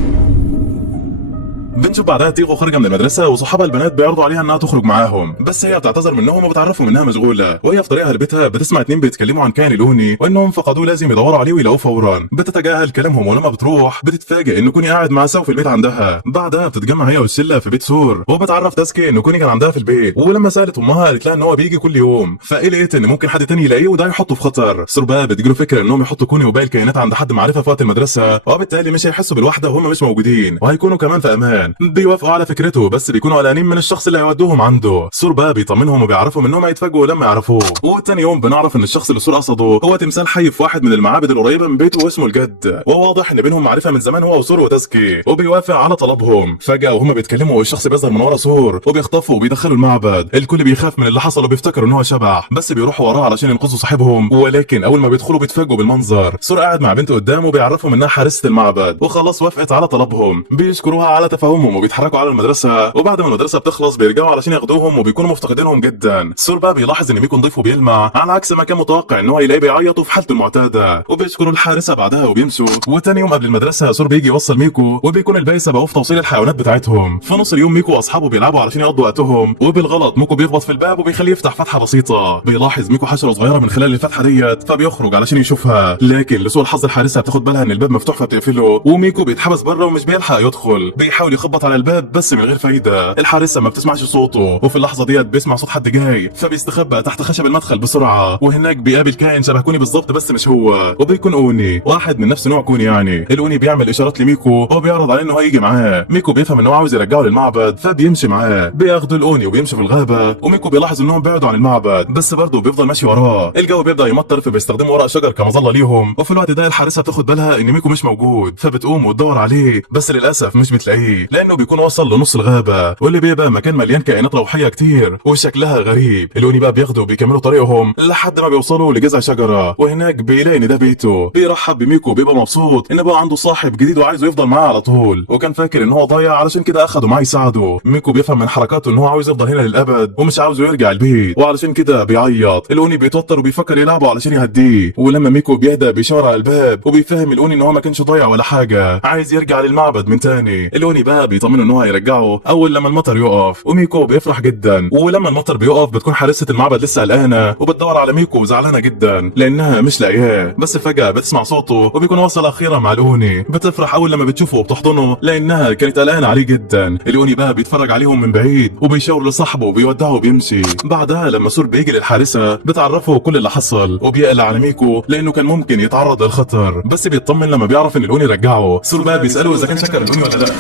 بنشوف بعدها تيغو خارجه من المدرسه وصحابها البنات بيعرضوا عليها انها تخرج معاهم، بس هي بتعتذر منهم وبتعرفهم انها مشغوله. وهي في طريقها لبيتها بتسمع اتنين بيتكلموا عن كائن لوني وانهم فقدوه لازم يدوروا عليه ويلاقوه فورا. بتتجاهل كلامهم ولما بتروح بتتفاجئ ان كوني قاعد مع سو في البيت عندها. بعدها بتتجمع هي والشله في بيت سور، وبتعرف تاسكي ان كوني كان عندها في البيت، ولما سالت امها قالت لها ان هو بيجي كل يوم، فقلقت ان ممكن حد تاني يلاقيه وده يحطه في خطر. سور بقى بتجيله فكره انهم يحطوا كوني وباقي الكائنات عند حد معرفه في وقت المدرسه، وبالتالي مش هيحسوا بالوحده وهم مش موجودين، وهيكونوا كمان في امان. بيوافقوا على فكرته بس بيكونوا قلقانين من الشخص اللي هيودوهم عنده. سور بقى بيطمنهم وبيعرفهم انهم هيتفاجئوا لما يعرفوه. وتاني يوم بنعرف ان الشخص اللي سور قصده هو تمثال حي في واحد من المعابد القريبه من بيته واسمه الجد، وواضح ان بينهم معرفه من زمان هو وسور وتاسكي، وبيوافق على طلبهم. فجاه وهما بيتكلموا الشخص بيظهر من ورا سور وبيخطفوا وبيدخلوا المعبد. الكل بيخاف من اللي حصل وبيفتكر ان هو شبح، بس بيروحوا وراه علشان ينقذوا صاحبهم، ولكن اول ما بيدخلوا بيتفاجئوا بالمنظر. سور قاعد مع بنته قدامه وبيعرفهم انها حارسه المعبد وخلاص وافقت على طلبهم. بيشكروها على تفاهمهم وبيتحركوا على المدرسه، وبعد ما المدرسه بتخلص بيرجعوا علشان ياخدوهم وبيكونوا مفتقدينهم جدا. سور بقى بيلاحظ ان ميكو نضيف وبيلمع على عكس ما كان متوقع ان هو يلاقيه بيعيط في حالته المعتاده، وبيشكروا الحارسه بعدها وبيمشوا. وتاني يوم قبل المدرسه سور بيجي يوصل ميكو، وبيكون الباقي سبقوه في توصيل الحيوانات بتاعتهم. في نص اليوم ميكو واصحابه بيلعبوا علشان يقضوا وقتهم، وبالغلط ميكو بيخبط في الباب وبيخليه يفتح فتحه بسيطه. بيلاحظ ميكو حشره صغيره من خلال الفتحه ديت، فبيخرج علشان يشوفها، لكن لسوء الحظ الحارسه بتاخد بالها ان الباب مفتوح فبتقفله، وميكو بيتحبس بره ومش بيلحق يدخل. بيحاول يخبط على الباب بس من غير فايده. الحارسه ما بتسمعش صوته، وفي اللحظه ديت بيسمع صوت حد جاي فبيستخبى تحت خشب المدخل بسرعه، وهناك بيقابل كائن شبه كوني بالظبط بس مش هو، وبيكون اوني واحد من نفس نوع كوني. يعني الاوني بيعمل اشارات لميكو وبيعرض عليه انه هيجي معاه. ميكو بيفهم انه عاوز يرجعه للمعبد فبيمشي معاه. بياخدوا الاوني وبيمشي في الغابه، وميكو بيلاحظ انهم بعدوا عن المعبد بس برضه بيفضل ماشي وراه. الجو بيبدا يمطر فبيستخدموا ورق شجر كمظله ليهم، وفي الوقت ده الحارسه بتاخد بالها ان ميكو مش موجود فبتقوم وتدور عليه، بس للاسف مش بتلاقيه لانه بيكون وصل لنص الغابه، واللي بيبقى مكان مليان كائنات روحيه كتير وشكلها غريب. الاوني بقى بياخدوا وبيكملوا طريقهم لحد ما بيوصلوا لجذع شجره، وهناك بيلاقي ان ده بيته. بيرحب بميكو وبيبقى مبسوط ان بقى عنده صاحب جديد وعايزه يفضل معاه على طول، وكان فاكر ان هو ضايع علشان كده اخده معاه يساعده. ميكو بيفهم من حركاته ان هو عاوز يفضل هنا للابد ومش عاوزه يرجع البيت، وعلشان كده بيعيط. الاوني بيتوتر وبيفكر يلعبه علشان يهديه، ولما ميكو بيهدى بيشاور على الباب وبيفهم الاوني ان هو ما كانش ضايع ولا حاجه، عايز يرجع للمعبد من تاني. الاوني بقى بيطمنه ان هو هيرجعه اول لما المطر يقف، وميكو بيفرح جدا. ولما المطر بيقف بتكون حارسه المعبد لسه قلقانه وبتدور على ميكو وزعلانه جدا لانها مش لاقياه، بس فجاه بتسمع صوته وبيكون وصل اخيرا مع الاوني. بتفرح اول لما بتشوفه وبتحضنه لانها كانت قلقانه عليه جدا. الاوني بقى بيتفرج عليهم من بعيد وبيشاور لصاحبه وبيودعه وبيمشي. بعدها لما سور بيجي للحارسه بتعرفه كل اللي حصل، وبيقلق على ميكو لانه كان ممكن يتعرض للخطر، بس بيطمن لما بيعرف ان الاوني رجعه. سور بقى بيساله اذا كان شكر الاوني ولا لا.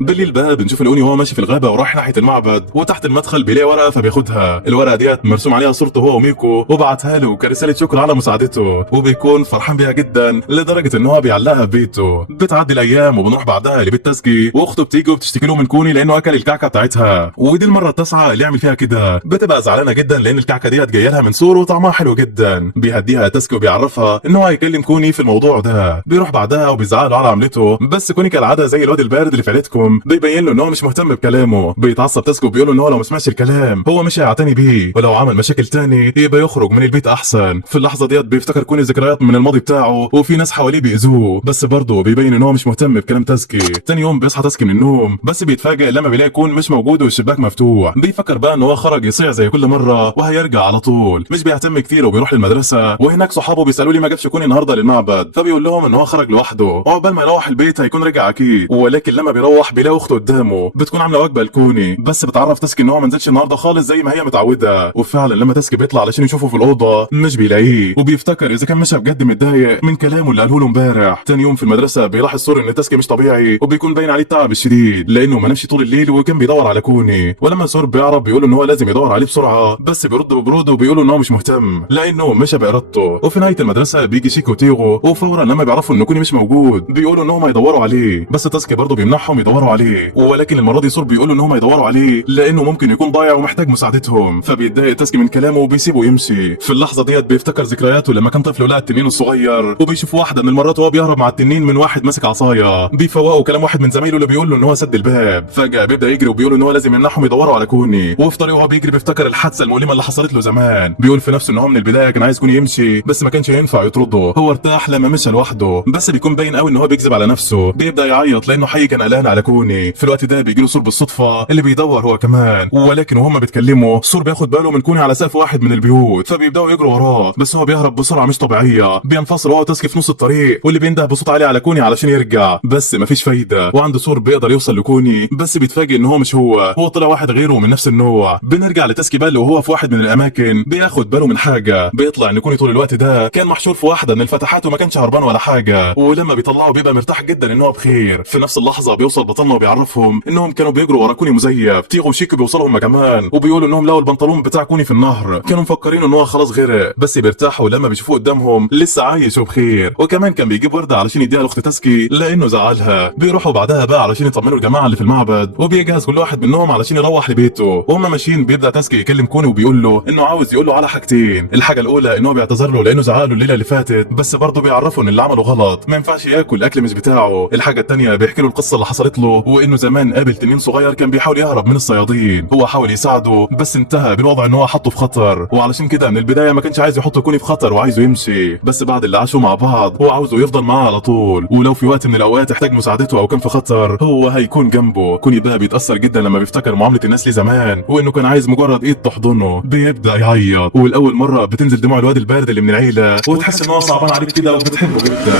بالليل بقى بنشوف الاوني وهو ماشي في الغابه ورايح ناحيه المعبد، وتحت المدخل بيلاقي ورقه فبياخدها. الورقه ديت مرسوم عليها صورته هو وميكو، وبعتها له كرساله شكر على مساعدته، وبيكون فرحان بيها جدا لدرجه ان هو بيعلقها في بيته. بتعدي الايام وبنروح بعدها لبيت تاسكي، واخته بتيجي وبتشتكي له من كوني لانه اكل الكعكه بتاعتها، ودي المره التاسعه اللي يعمل فيها كده. بتبقى زعلانه جدا لان الكعكه ديت جايه لها من سور وطعمها حلو جدا. بيهديها تاسكي وبيعرفها ان هو هيكلم كوني في الموضوع ده. بيروح بعدها وبيزعق له على عملته، بس كوني كالعاده زي الواد البارد اللي في عيلتكم بيبين له ان هو مش مهتم بكلامه. بيتعصب تاسكي وبيقول له ان هو لو ما سمعش الكلام هو مش هيعتني بيه، ولو عمل مشاكل تاني يبقى يخرج من البيت احسن. في اللحظه ديت بيفتكر كوني ذكريات من الماضي بتاعه وفي ناس حواليه بيأذوه، بس برضه بيبين ان هو مش مهتم بكلام تاسكي. تاني يوم بيصحى تاسكي من النوم بس بيتفاجئ لما بيلاقي كون مش موجود والشباك مفتوح. بيفكر بقى ان هو خرج يصيع زي كل مره وهيرجع على طول. مش بيهتم كتير وبيروح للمدرسه، وهناك صحابه بيسالوا لي ما جابش كوني النهارده للمعبد، فبيقول لهم ان هو خرج لوحده وعقبال ما يروح البيت هيكون رجع اكيد. ولكن لما بيروح بيلاقي اخته قدامه بتكون عامله وجبه لكوني، بس بتعرف تاسكي ان هو ما نزلش النهارده خالص زي ما هي متعوده. وفعلا لما تاسكي بيطلع علشان يشوفه في الاوضه مش بيلاقيه، وبيفتكر اذا كان مشى بجد متضايق من كلامه اللي قاله له امبارح. تاني يوم في المدرسه بيلاحظ سور ان تاسكي مش طبيعي، وبيكون باين عليه التعب الشديد لانه ما نامش طول الليل وكان بيدور على كوني. ولما سور بيعرف بيقول ان هو لازم يدور عليه بسرعه، بس بيرد ببرود وبيقول ان هو مش مهتم لانه مشى بارادته. وفي نهايه المدرسه بيجي شيكو وتيغو، وفورا لما بيعرفوا ان كوني مش موجود بيقولوا انهم هيدوروا عليه، بس تاسكي برضه بيمنعهم يدوروا يدوروا عليه، ولكن المره دي سور بيقولوا ان هم يدوروا عليه لانه ممكن يكون ضايع ومحتاج مساعدتهم. فبيتضايق تاسكي من كلامه وبيسيبه يمشي. في اللحظه ديت بيفتكر ذكرياته لما كان طفل ولقى التنين الصغير، وبيشوف واحده من المرات وهو بيهرب مع التنين من واحد ماسك عصايه. بيفوقوا كلام واحد من زمايله اللي بيقول له ان هو سد الباب. فجاه بيبدا يجري وبيقول ان هو لازم يمنعهم يدوروا على كوني. وفي طريقه وهو بيجري بيفتكر الحادثه المؤلمه اللي حصلت له زمان. بيقول في نفسه ان هو من البدايه كان عايز كوني يمشي بس ما كانش ينفع يطرده. هو ارتاح لما مشى لوحده، بس بيكون باين قوي ان هو بيكذب على نفسه. بيبدا يعيط لانه حي كان قلقان على كوني. في الوقت ده بيجي له سور بالصدفه اللي بيدور هو كمان، ولكن وهم بيتكلموا سور بياخد باله من كوني على سقف واحد من البيوت. فبيبداوا يجروا وراه بس هو بيهرب بسرعه مش طبيعيه. بينفصل هو وتاسكي في نص الطريق، واللي بينده بصوت عالي على كوني علشان يرجع، بس مفيش فايده. وعند سور بيقدر يوصل لكوني بس بيتفاجئ ان هو مش هو طلع واحد غيره من نفس النوع. بنرجع لتاسكي بقى وهو في واحد من الاماكن بياخد باله من حاجه. بيطلع ان كوني طول الوقت ده كان محشور في واحده من الفتحات وما كانش هربان ولا حاجه، ولما بيطلعه بيبقى مرتاح جدا ان هو بخير. في نفس اللحظه بيوصل بطلنا وبيعرفهم انهم كانوا بيجروا ورا كوني مزيف. تيغو وشيكو بيوصلوا هم كمان وبيقولوا انهم لقوا البنطلون بتاع كوني في النهر. كانوا مفكرين ان هو خلاص غرق، بس بيرتاحوا لما بيشوفوه قدامهم لسه عايش وبخير. وكمان كان بيجيب ورده علشان يديها لاخت تاسكي لانه زعلها. بيروحوا بعدها بقى علشان يطمنوا الجماعه اللي في المعبد، وبيجهز كل واحد منهم علشان يروح لبيته. وهم ماشيين بيبدا تاسكي يكلم كوني وبيقول له انه عاوز يقول له على حاجتين. الحاجه الاولى ان هو بيعتذر له لانه زعله الليله اللي فاتت، بس برضه بيعرفه ان اللي عمله غلط، ما ينفعش ياكل اكل مش بتاعه. الحاجه الثانيه بيحكي له القصه اللي حصلت له، وانه زمان قابل تنين صغير كان بيحاول يهرب من الصيادين. هو حاول يساعده بس انتهى بالوضع ان هو حطه في خطر، وعلشان كده من البدايه ما كانش عايز يحط كوني في خطر وعايزه يمشي. بس بعد اللي عاشوا مع بعض هو عاوزه يفضل معاه على طول، ولو في وقت من الاوقات احتاج مساعدته او كان في خطر هو هيكون جنبه. كوني بقى بيتاثر جدا لما بيفتكر معامله الناس ليه زمان، وانه كان عايز مجرد ايد تحضنه. بيبدا يعيط، والاول مره بتنزل دموع الواد البارد اللي من العيله، وتحس ان هو صعبان عليك كده وبتحبه جدا.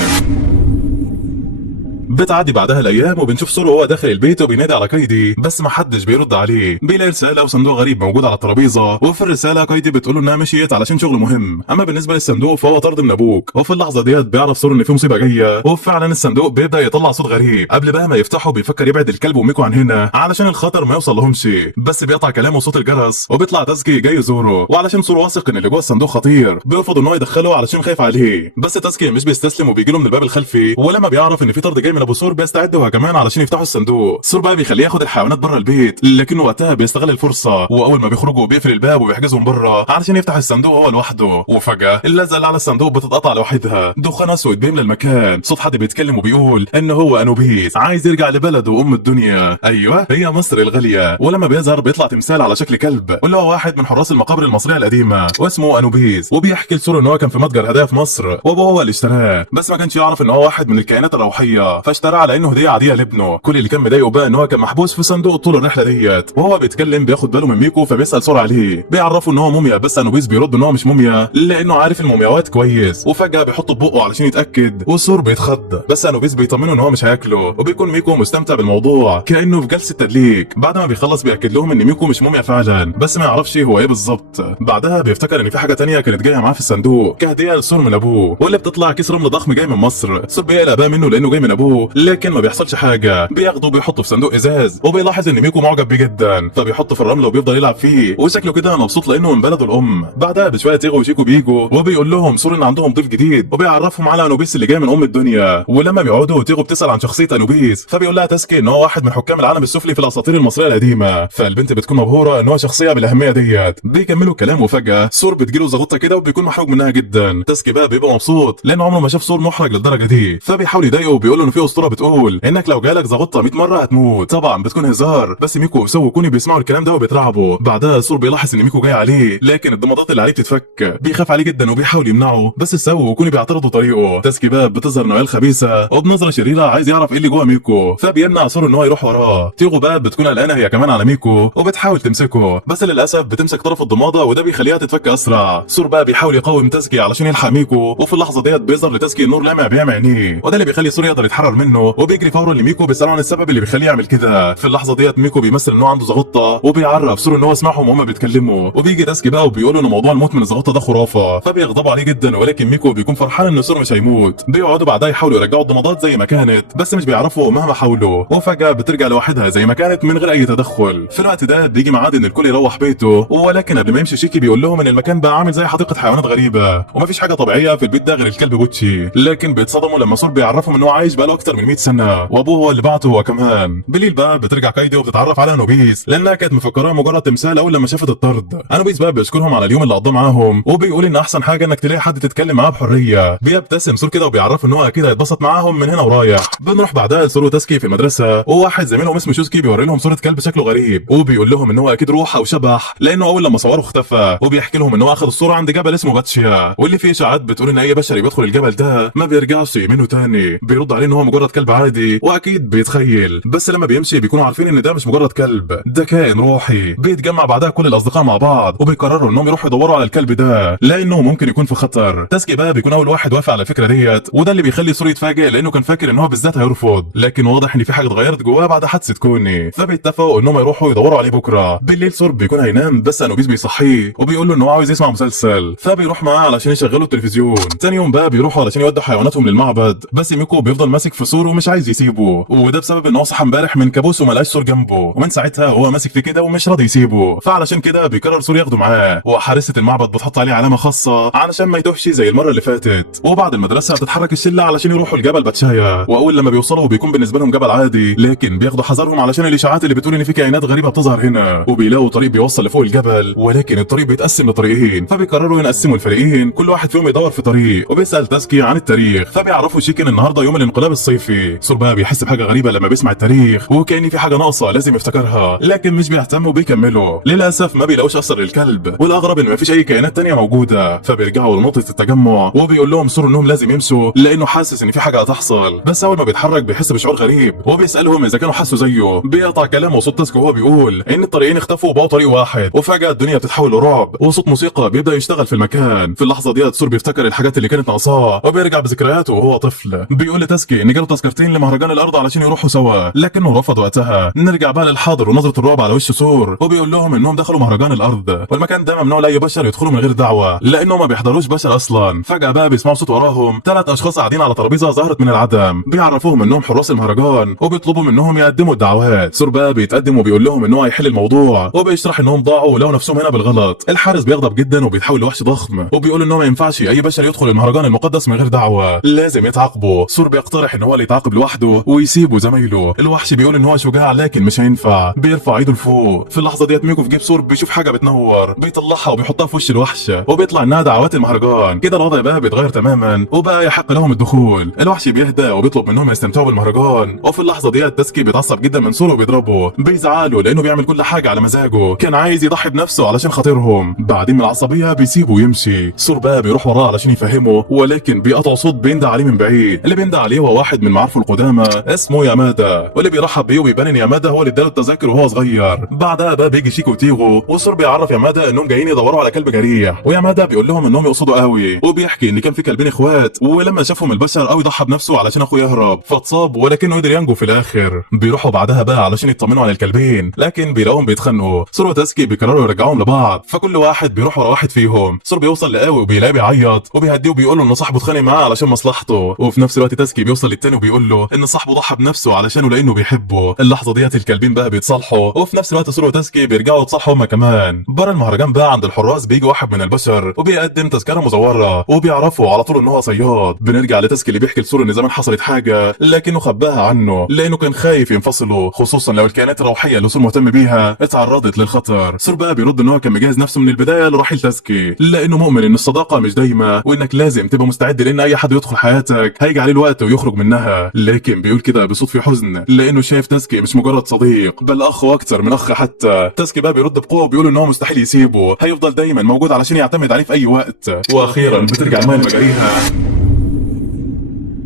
بتعدي بعدها الايام وبنشوف سورو وهو داخل البيت وبينادي على كايدي بس ما حدش بيرد عليه. بيلاقي رساله وصندوق غريب موجود على الترابيزه، وفي الرساله كايدي بتقول له انها مشيت علشان شغل مهم. اما بالنسبه للصندوق فهو طرد من ابوك. وفي اللحظه ديت بيعرف سورو ان في مصيبه جايه، وفعلا الصندوق بيبدا يطلع صوت غريب. قبل بقى ما يفتحه بيفكر يبعد الكلب وميكو عن هنا علشان الخطر ما يوصل لهمش، بس بيقطع كلامه صوت الجرس وبيطلع تاسكي جاي زورو. وعلشان سورو واثق ان اللي جوه الصندوق خطير بيرفض ان هو يدخله علشان خايف عليه. بس تاسكي مش بيستسلم وبيجي له من الباب الخلفي، ولما بيعرف ان في طرد جاي من ابو سور بيستعد هو كمان علشان يفتحوا الصندوق. سور بقى بيخليه ياخد الحيوانات بره البيت، لكنه وقتها بيستغل الفرصه، واول ما بيخرجوا بيقفل الباب وبيحجزهم بره علشان يفتح الصندوق هو لوحده. وفجاه اللزقه اللي على الصندوق بتتقطع لوحدها، دخان اسود بيملى المكان، صوت حد بيتكلم وبيقول ان هو انوبيس عايز يرجع لبلده ام الدنيا. ايوه هي مصر الغاليه. ولما بيظهر بيطلع تمثال على شكل كلب، واللي هو واحد من حراس المقابر المصريه القديمه واسمه انوبيس. وبيحكي لسور ان هو كان في متجر هدايا في مصر، وابوه هو اللي اشتراه، بس ما كانش يعرف ان هو واحد من الكائنات الروحيه، فاشتراه على انه هديه عاديه لابنه. كل اللي كان مضايقه بقى ان هو كان محبوس في صندوق طول الرحله ديت. وهو بيتكلم بياخد باله من ميكو فبيسال سور عليه، بيعرفه ان هو موميا، بس انوبيس بيرد ان هو مش موميا لانه عارف المومياوات كويس. وفجاه بيحط بقه علشان يتاكد، وسور بيتخض، بس انوبيس بيطمنه ان هو مش هياكله. وبيكون ميكو مستمتع بالموضوع كانه في جلسه تدليك. بعد ما بيخلص بياكد لهم ان ميكو مش موميا فعلا، بس ما يعرفش هو ايه بالظبط. بعدها بيفتكر ان في حاجه تانية كانت جايه معاه في الصندوق كهديه لسور من ابوه، واللي بتطلع كيس رمل ضخم جاي من مصر. سور بيقلق بقى منه لانه جاي من ابوه، لكن ما بيحصلش حاجه. بياخده وبيحطه في صندوق ازاز، وبيلاحظ ان ميكو معجب بيه جدا، فبيحطه في الرمل وبيفضل يلعب فيه، وشكله كده مبسوط لانه من بلده الام. بعدها بشويه تيغو وشيكو بيجوا وبيقول لهم سور ان عندهم ضيف جديد، وبيعرفهم على انوبيس اللي جاي من ام الدنيا. ولما بيقعدوا تيغو بتسال عن شخصيه انوبيس، فبيقول لها تاسكي ان هو واحد من حكام العالم السفلي في الاساطير المصريه القديمه. فالبنت بتكون مبهوره ان هو شخصيه بالاهميه ديت. بيكملوا الكلام وفجاه سور بتجيله زغطه كده وبيكون محروق منها جدا. تاسكي بقى بيبقى مبسوط لانه عمره ما شاف سور محرج للدرجه دي، فبيحاول يضايقه وبيقول له ان في اسطوره بتقول انك لو جالك زغطه 100 مره هتموت. طبعا بتكون هزار، بس ميكو وسو وكوني بيسمعوا الكلام ده وبيترعبوا. بعدها سور بيلاحظ ان ميكو جاي عليه، لكن الضمادات اللي عليه بتتفك. بيخاف عليه جدا وبيحاول يمنعه، بس سو وكوني بيعترضوا طريقه. تاسكي بقى بتظهر نوال خبيثه وبنظره شريره عايز يعرف ايه اللي جوه ميكو، فبيمنع سور ان هو يروح وراه. تيغو بقى بتكون قلقانه هي كمان على ميكو وبتحاول تمسكه، بس للاسف بتمسك طرف الضماده وده بيخليها تتفك اسرع. سور بقى بيحاول يقاوم تاسكي علشان يلحق ميكو، وفي اللحظه ديت بيظهر لتاسكي النور لامع بيعمي عينيه، وده اللي بيخلي سور يقدر يتحرر منه. وبيجري فورا لميكو بيساله عن السبب اللي بيخليه يعمل كده. في اللحظه ديت ميكو بيمثل ان هو عنده زغطه، وبيعرف سور ان هو سمعهم وهم بيتكلموا. وبيجي تاسكي بقى وبيقول ان موضوع الموت من الزغطه ده خرافه، فبيغضبوا عليه جدا. ولكن ميكو بيكون فرحان ان سور مش هيموت. بيقعدوا بعدها يحاولوا يرجعوا الضمادات زي ما كانت، بس مش بيعرفوا مهما حاولوا. وفجاه بترجع لوحدها زي ما كانت من غير اي تدخل. في الوقت ده بيجي ميعاد ان الكل يروح بيته، ولكن قبل ما يمشي شيكي بيقول لهم ان المكان بقى عامل زي حديقه حيوانات غريبه، ومفيش حاجه طبيعيه في البيت ده غير الكلب بوتشي. لكن بيتصدموا لما سور بيعرفهم ان هو عايش بقاله اكتر اكتر من 100 سنه، وابوه هو اللي بعته هو كمان. بالليل بقى بترجع كايدي وبتتعرف على انوبيس لانها كانت مفكراه مجرد تمثال اول لما شافت الطرد. انوبيس بقى بيشكرهم على اليوم اللي قضاه معاهم، وبيقول ان احسن حاجه انك تلاقي حد تتكلم معاه بحريه. بيبتسم سور كده وبيعرف ان هو اكيد هيتبسط معاهم من هنا ورايح. بنروح بعدها لسور وتاسكي في المدرسه، وواحد زميلهم اسمه شوسكي بيوري لهم صوره كلب شكله غريب، وبيقول لهم ان هو اكيد روح او شبح لانه اول لما صوره اختفى. وبيحكي لهم ان هو اخذ الصوره عند جبل اسمه باتشيا، واللي فيه اشاعات بتقول ان اي بشري بيدخل الجبل ده ما بيرجعش منه تاني. بيرد عليه ان هو مجرد كلب عادي، واكيد بيتخيل، بس لما بيمشي بيكونوا عارفين ان ده مش مجرد كلب، ده كائن روحي. بيتجمع بعدها كل الاصدقاء مع بعض وبيقرروا انهم يروحوا يدوروا على الكلب ده لانه ممكن يكون في خطر. تاسكي بقى بيكون اول واحد وافق على الفكره ديت، وده اللي بيخلي سوري يتفاجئ لانه كان فاكر ان هو بالذات هيرفض، لكن واضح ان في حاجه اتغيرت جواه بعد حادثه كوني. فبيتفقوا انهم يروحوا يدوروا عليه بكره. بالليل سور بيكون هينام، بس انوبيس بيصحيه وبيقول له ان هو عاوز يسمع مسلسل، فبيروح معاه علشان يشغلوا التلفزيون. تاني يوم بقى بيروحوا علشان يودوا حيواناتهم للمعبد، بس ميكو بيفضل ماسك في سور ومش عايز يسيبه، وده بسبب ان هو صحى امبارح من كابوس وما لقاش سور جنبه، ومن ساعتها هو ماسك في كده ومش راضي يسيبه. فعلشان كده بيقرر سور ياخده معاه، وحارسه المعبد بتحط عليه علامه خاصه علشان ما يتوهش زي المره اللي فاتت. وبعد المدرسه بتتحرك الشله علشان يروحوا لجبل باتشايا، واول لما بيوصلوا بيكون بالنسبه لهم جبل عادي، لكن بياخدوا حذرهم علشان الاشاعات اللي بتقول ان في كائنات غريبه بتظهر هنا. وبيلاقوا طريق بيوصل لفوق الجبل، ولكن الطريق بيتقسم لطريقين، فبيقرروا ينقسموا الفريقين، كل واحد فيهم يدور في طريق. وبيسال تاسكي عن التاريخ، فبيعرفوا شيكن النهارده يوم الانقلاب الصيفي. سور بقى بيحس بحاجه غريبه لما بيسمع التاريخ، وكأن في حاجه ناقصه لازم يفتكرها، لكن مش بيهتموا وبيكملوا. للاسف ما بيلاقوش اثر للكلب، والاغرب ان مفيش اي كائنات تانية موجوده. فبيرجعوا لنقطه التجمع، وبيقول لهم سور انهم لازم يمشوا لانه حاسس ان في حاجه هتحصل. بس اول ما بيتحرك بيحس بشعور غريب، وبيسالهم اذا كانوا حسوا زيه. بيقطع كلامه وصوت تاسكي وهو بيقول ان الطريقين اختفوا وبقوا طريق واحد، وفجاه الدنيا بتتحول لرعب، وصوت موسيقى بيبدا يشتغل في المكان. في اللحظه ديت سور بيفتكر الحاجات اللي كانت ناقصاه، وبيرجع بذكرياته وهو طفل. بيقول لتاسكي ان جاله تذكرتين لمهرجان الارض علشان يروحوا سوا، لكنه رفض وقتها. نرجع بقى للحاضر ونظره الرعب على وش سور، وبيقول لهم انهم دخلوا مهرجان الارض، والمكان ده ممنوع لاي بشر يدخلوا من غير دعوه لانه ما بيحضروش بشر اصلا. فجاه بقى بيسمعوا صوت وراهم 3 اشخاص قاعدين على ترابيزه ظهرت من العدم، بيعرفوهم انهم حراس المهرجان وبيطلبوا منهم يقدموا الدعوات. سور بقى بيتقدم وبيقول لهم ان هو هيحل الموضوع، وبيشرح انهم ضاعوا ولقوا نفسهم هنا بالغلط. الحارس بيغضب جدا وبيتحول لوحش ضخم، وبيقول انه ما ينفعش اي بشر يدخل المهرجان المقدس من غير دعوه، لازم يتعاقبوا. سور بيقترح ان هو اللي يتعاقب لوحده ويسيبوا زمايله. الوحش بيقول ان هو شجاع لكن مش هينفع، بيرفع ايده لفوق. في اللحظه ديت ميكو في جيب سور بيشوف حاجه بتنور، بيطلعها وبيحطها في وش الوحش، وبيطلع انها دعوات المهرجان. كده الوضع بقى بيتغير تماما، وبقى يحق لهم الدخول. الوحش بيهدى وبيطلب منهم يستمتعوا بالمهرجان. وفي اللحظه ديت تاسكي بيتعصب جدا من سور وبيضربه، بيزعله لانه بيعمل كل حاجه على مزاجه، كان عايز يضحي بنفسه علشان خاطرهم. بعدين من العصبيه بيسيبه ويمشي. سور بقى بيروح وراه علشان يفهمه، ولكن بيقطع صوت بيندى عليه من بعيد. اللي بيندى عليه هو واحد من معارفه القدامى اسمه يامادا، واللي بيرحب بيه وبيبان ان يامادا هو اللي اداله التذاكر وهو صغير. بعدها بقى بيجي شيكو وتيغو، وسور بيعرف يامادا انهم جايين يدوروا على كلب جريح، ويامادا بيقول لهم انهم يقصدوا قوي، وبيحكي ان كان في كلبين اخوات، ولما شافهم البشر قوي ضحى بنفسه علشان اخوه يهرب، فاتصاب ولكنه قدر ينجو في الاخر. بيروحوا بعدها بقى علشان يطمنوا على الكلبين، لكن بيلاقوهم بيتخانقوا. سور وتاسكي بيقرروا يرجعوهم لبعض، فكل واحد بيروح ورا واحد فيهم. سور بيوصل لقاوي وبيلاقيه بيعيط، وبيهديه وبيقول له ان صاحبه اتخانق معاه علشان مصلحته، وفي نفس الوقت تاسكي بيوصل للتاني وبيقول له ان صاحبه ضحى بنفسه علشانه لانه بيحبه. اللحظه ديت الكلبين بقى بيتصالحوا، وفي نفس الوقت سور وتاسكي بيرجعوا يتصالحوا هما كمان. بره المهرجان بقى عند الحراس بيجي واحد من البشر وبيقدم تذكره مزوره، وبيعرفوا على طول ان هو صياد. بنرجع لتاسكي اللي بيحكي لسور ان زمان حصلت حاجه لكنه خباها عنه لانه كان خايف ينفصلوا، خصوصا لو الكائنات الروحيه اللي سور مهتم بيها اتعرضت للخطر. سور بقى بيرد ان هو كان مجهز نفسه من البدايه لرحيل تاسكي، لانه مؤمن ان الصداقه مش دايمه، وانك لازم تبقى مستعد لان اي حد يدخل حياتك هيجي عليه الوقت ويخرج منها. لكن بيقول كده بصوت فيه حزن لانه شايف تاسكي مش مجرد صديق بل اخ واكتر من اخ. حتى تاسكي بقى بيرد بقوه وبيقول ان هو مستحيل يسيبه، هيفضل دايما موجود علشان يعتمد عليه في اي وقت. واخيرا بترجع الماء لمجاريها،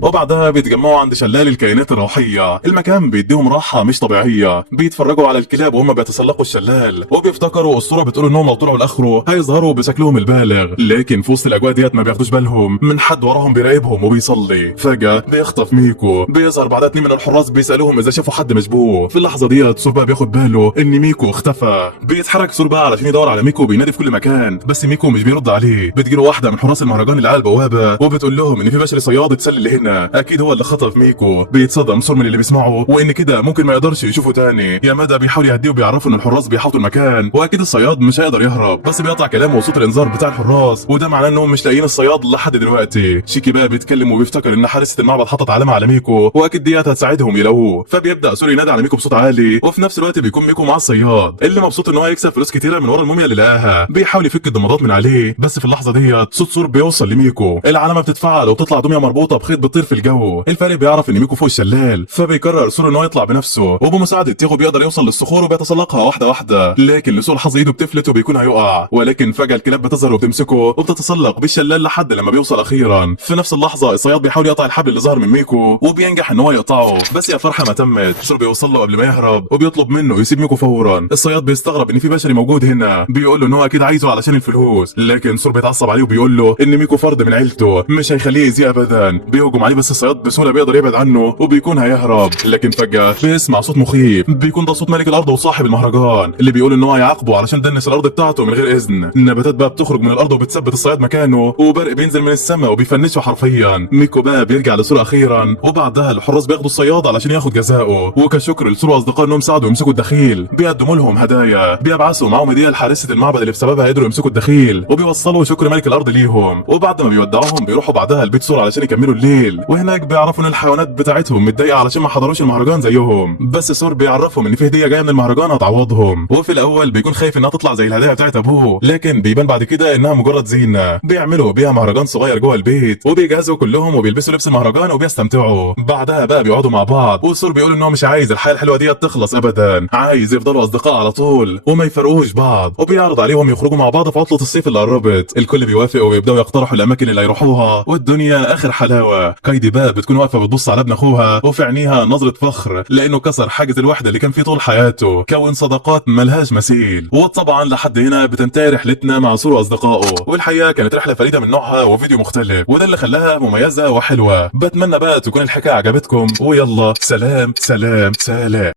وبعدها بيتجمعوا عند شلال الكائنات الروحية. المكان بيديهم راحة مش طبيعية، بيتفرجوا على الكلاب وهم بيتسلقوا الشلال، وبيفتكروا الصورة بتقول انهم لو طلعوا لاخره هيظهروا بشكلهم البالغ. لكن في وسط الاجواء ديت ما بياخدوش بالهم من حد وراهم بيراقبهم وبيصلي. فجأة بيخطف ميكو، بيظهر بعدها 2 من الحراس بيسألوهم اذا شافوا حد مشبوه. في اللحظة ديت سور بقى بياخد باله ان ميكو اختفى، بيتحرك سور بقى علشان يدور على ميكو، بينادي في كل مكان بس ميكو مش بيرد عليه. بتجيله واحدة من حراس المهرجان اللي على البوابة وبتقول لهم ان في بشري صياد اتسلل هنا اكيد هو اللي خطف ميكو. بيتصدم سور من اللي بيسمعه وان كده ممكن ما يقدرش يشوفه تاني. يامادا بيحاول يهديه وبيعرفه ان الحراس بيحاطوا المكان واكيد الصياد مش هيقدر يهرب، بس بيقطع كلامه وصوت الانذار بتاع الحراس، وده معناه انهم مش لاقيين الصياد لحد دلوقتي. شيكي بقى بيتكلم وبيفتكر ان حارسة المعبد حطت علامة على ميكو واكيد ديت هتساعدهم يلاقوه، فبيبدا سور ينادي على ميكو بصوت عالي، وفي نفس الوقت بيكون ميكو مع الصياد اللي مبسوط ان هو يكسب فلوس كتيره من ورا الموميا اللي لقاها. بيحاول يفك الضمادات من عليه، بس في اللحظه ديت صوت سور بيوصل لميكو، العلامه بتتفعل وبتطلع دميه مربوطه بخيط بتطير في الجو. الفريق بيعرف ان ميكو فوق الشلال، فبيقرر سور ان هو يطلع بنفسه، وبمساعده تيغو بيقدر يوصل للصخور وبيتسلقها واحده واحده، لكن لسوء الحظ ايده بتفلت وبيكون هيقع، ولكن فجاه الكلاب بتظهر وبتمسكه وبتتسلق بالشلال لحد لما بيوصل اخيرا. في نفس اللحظه الصياد بيحاول يقطع الحبل اللي ظهر من ميكو وبينجح ان هو يقطعه، بس يا فرحه ما تمت. سور بيوصل له قبل ما يهرب وبيطلب منه يسيب ميكو فورا. الصياد بيستغرب ان في بشري موجود هنا، بيقول له ان هو اكيد عايزه علشان الفلوس، لكن سور بيتعصب عليه وبيقول له ان ميكو فرد من عيلته مش هيخليه يأذيه ابدا. بيهجم عليه بس الصياد بسهوله بيقدر يبعد عنه وبيكون هيهرب، لكن فجاه بيسمع صوت مخيف، بيكون ده صوت ملك الارض وصاحب المهرجان اللي بيقول ان هو هيعاقبه علشان دنس الارض بتاعته من غير اذن. النباتات بقى بتخرج من الارض وبتثبت الصياد مكانه، وبرق بينزل من السماء وبيفنشه حرفيا. ميكو بقى بيرجع لسور اخيرا، وبعدها الحراس بياخدوا الصياد علشان ياخد جزاؤه، وكشكر لسور واصدقائه انهم ساعدوا يمسكوا الدخيل بيقدموا لهم هدايا، بيبعثوا معاهم هديه لحارسه المعبد اللي بسببها قدروا يمسكوا الدخيل، وبيوصلوا شكر ملك الارض ليهم. وبعد ما بيودعوهم بيروحوا بعدها لبيت سور علشان يكملوا الليل، وهناك بيعرفوا ان الحيوانات بتاعتهم متضايقه علشان ما حضروش المهرجان زيهم، بس سور بيعرفهم ان في هديه جايه من المهرجان هتعوضهم. وفي الاول بيكون خايف انها تطلع زي الهدايا بتاعت ابوه، لكن بيبان بعد كده انها مجرد زينه بيعملوا بيها مهرجان صغير جوه البيت، وبيجهزوا كلهم وبيلبسوا لبس المهرجان وبيستمتعوا. بعدها بقى بيقعدوا مع بعض، وسور بيقول ان هو مش عايز الحياه الحلوه دي تخلص ابدا، عايز يفضلوا اصدقاء على طول وما يفرقوش بعض، وبيعرض عليهم يخرجوا مع بعض في عطله الصيف اللي قربت. الكل بيوافق وبيبداوا يقترحوا الاماكن اللي هيروحوها، والدنيا اخر حلاوه. كايدي بقى بتكون واقفه بتبص على ابن اخوها وفي عينيها نظره فخر لانه كسر حاجز الوحده اللي كان فيه طول حياته، كون صداقات ملهاش مثيل. وطبعا لحد هنا بتنتهي رحلتنا مع سور واصدقائه، والحقيقه كانت رحله فريده من نوعها وفيديو مختلف، وده اللي خلاها مميزه وحلوه. بتمنى بقى تكون الحكايه عجبتكم، ويلا سلام سلام سلام.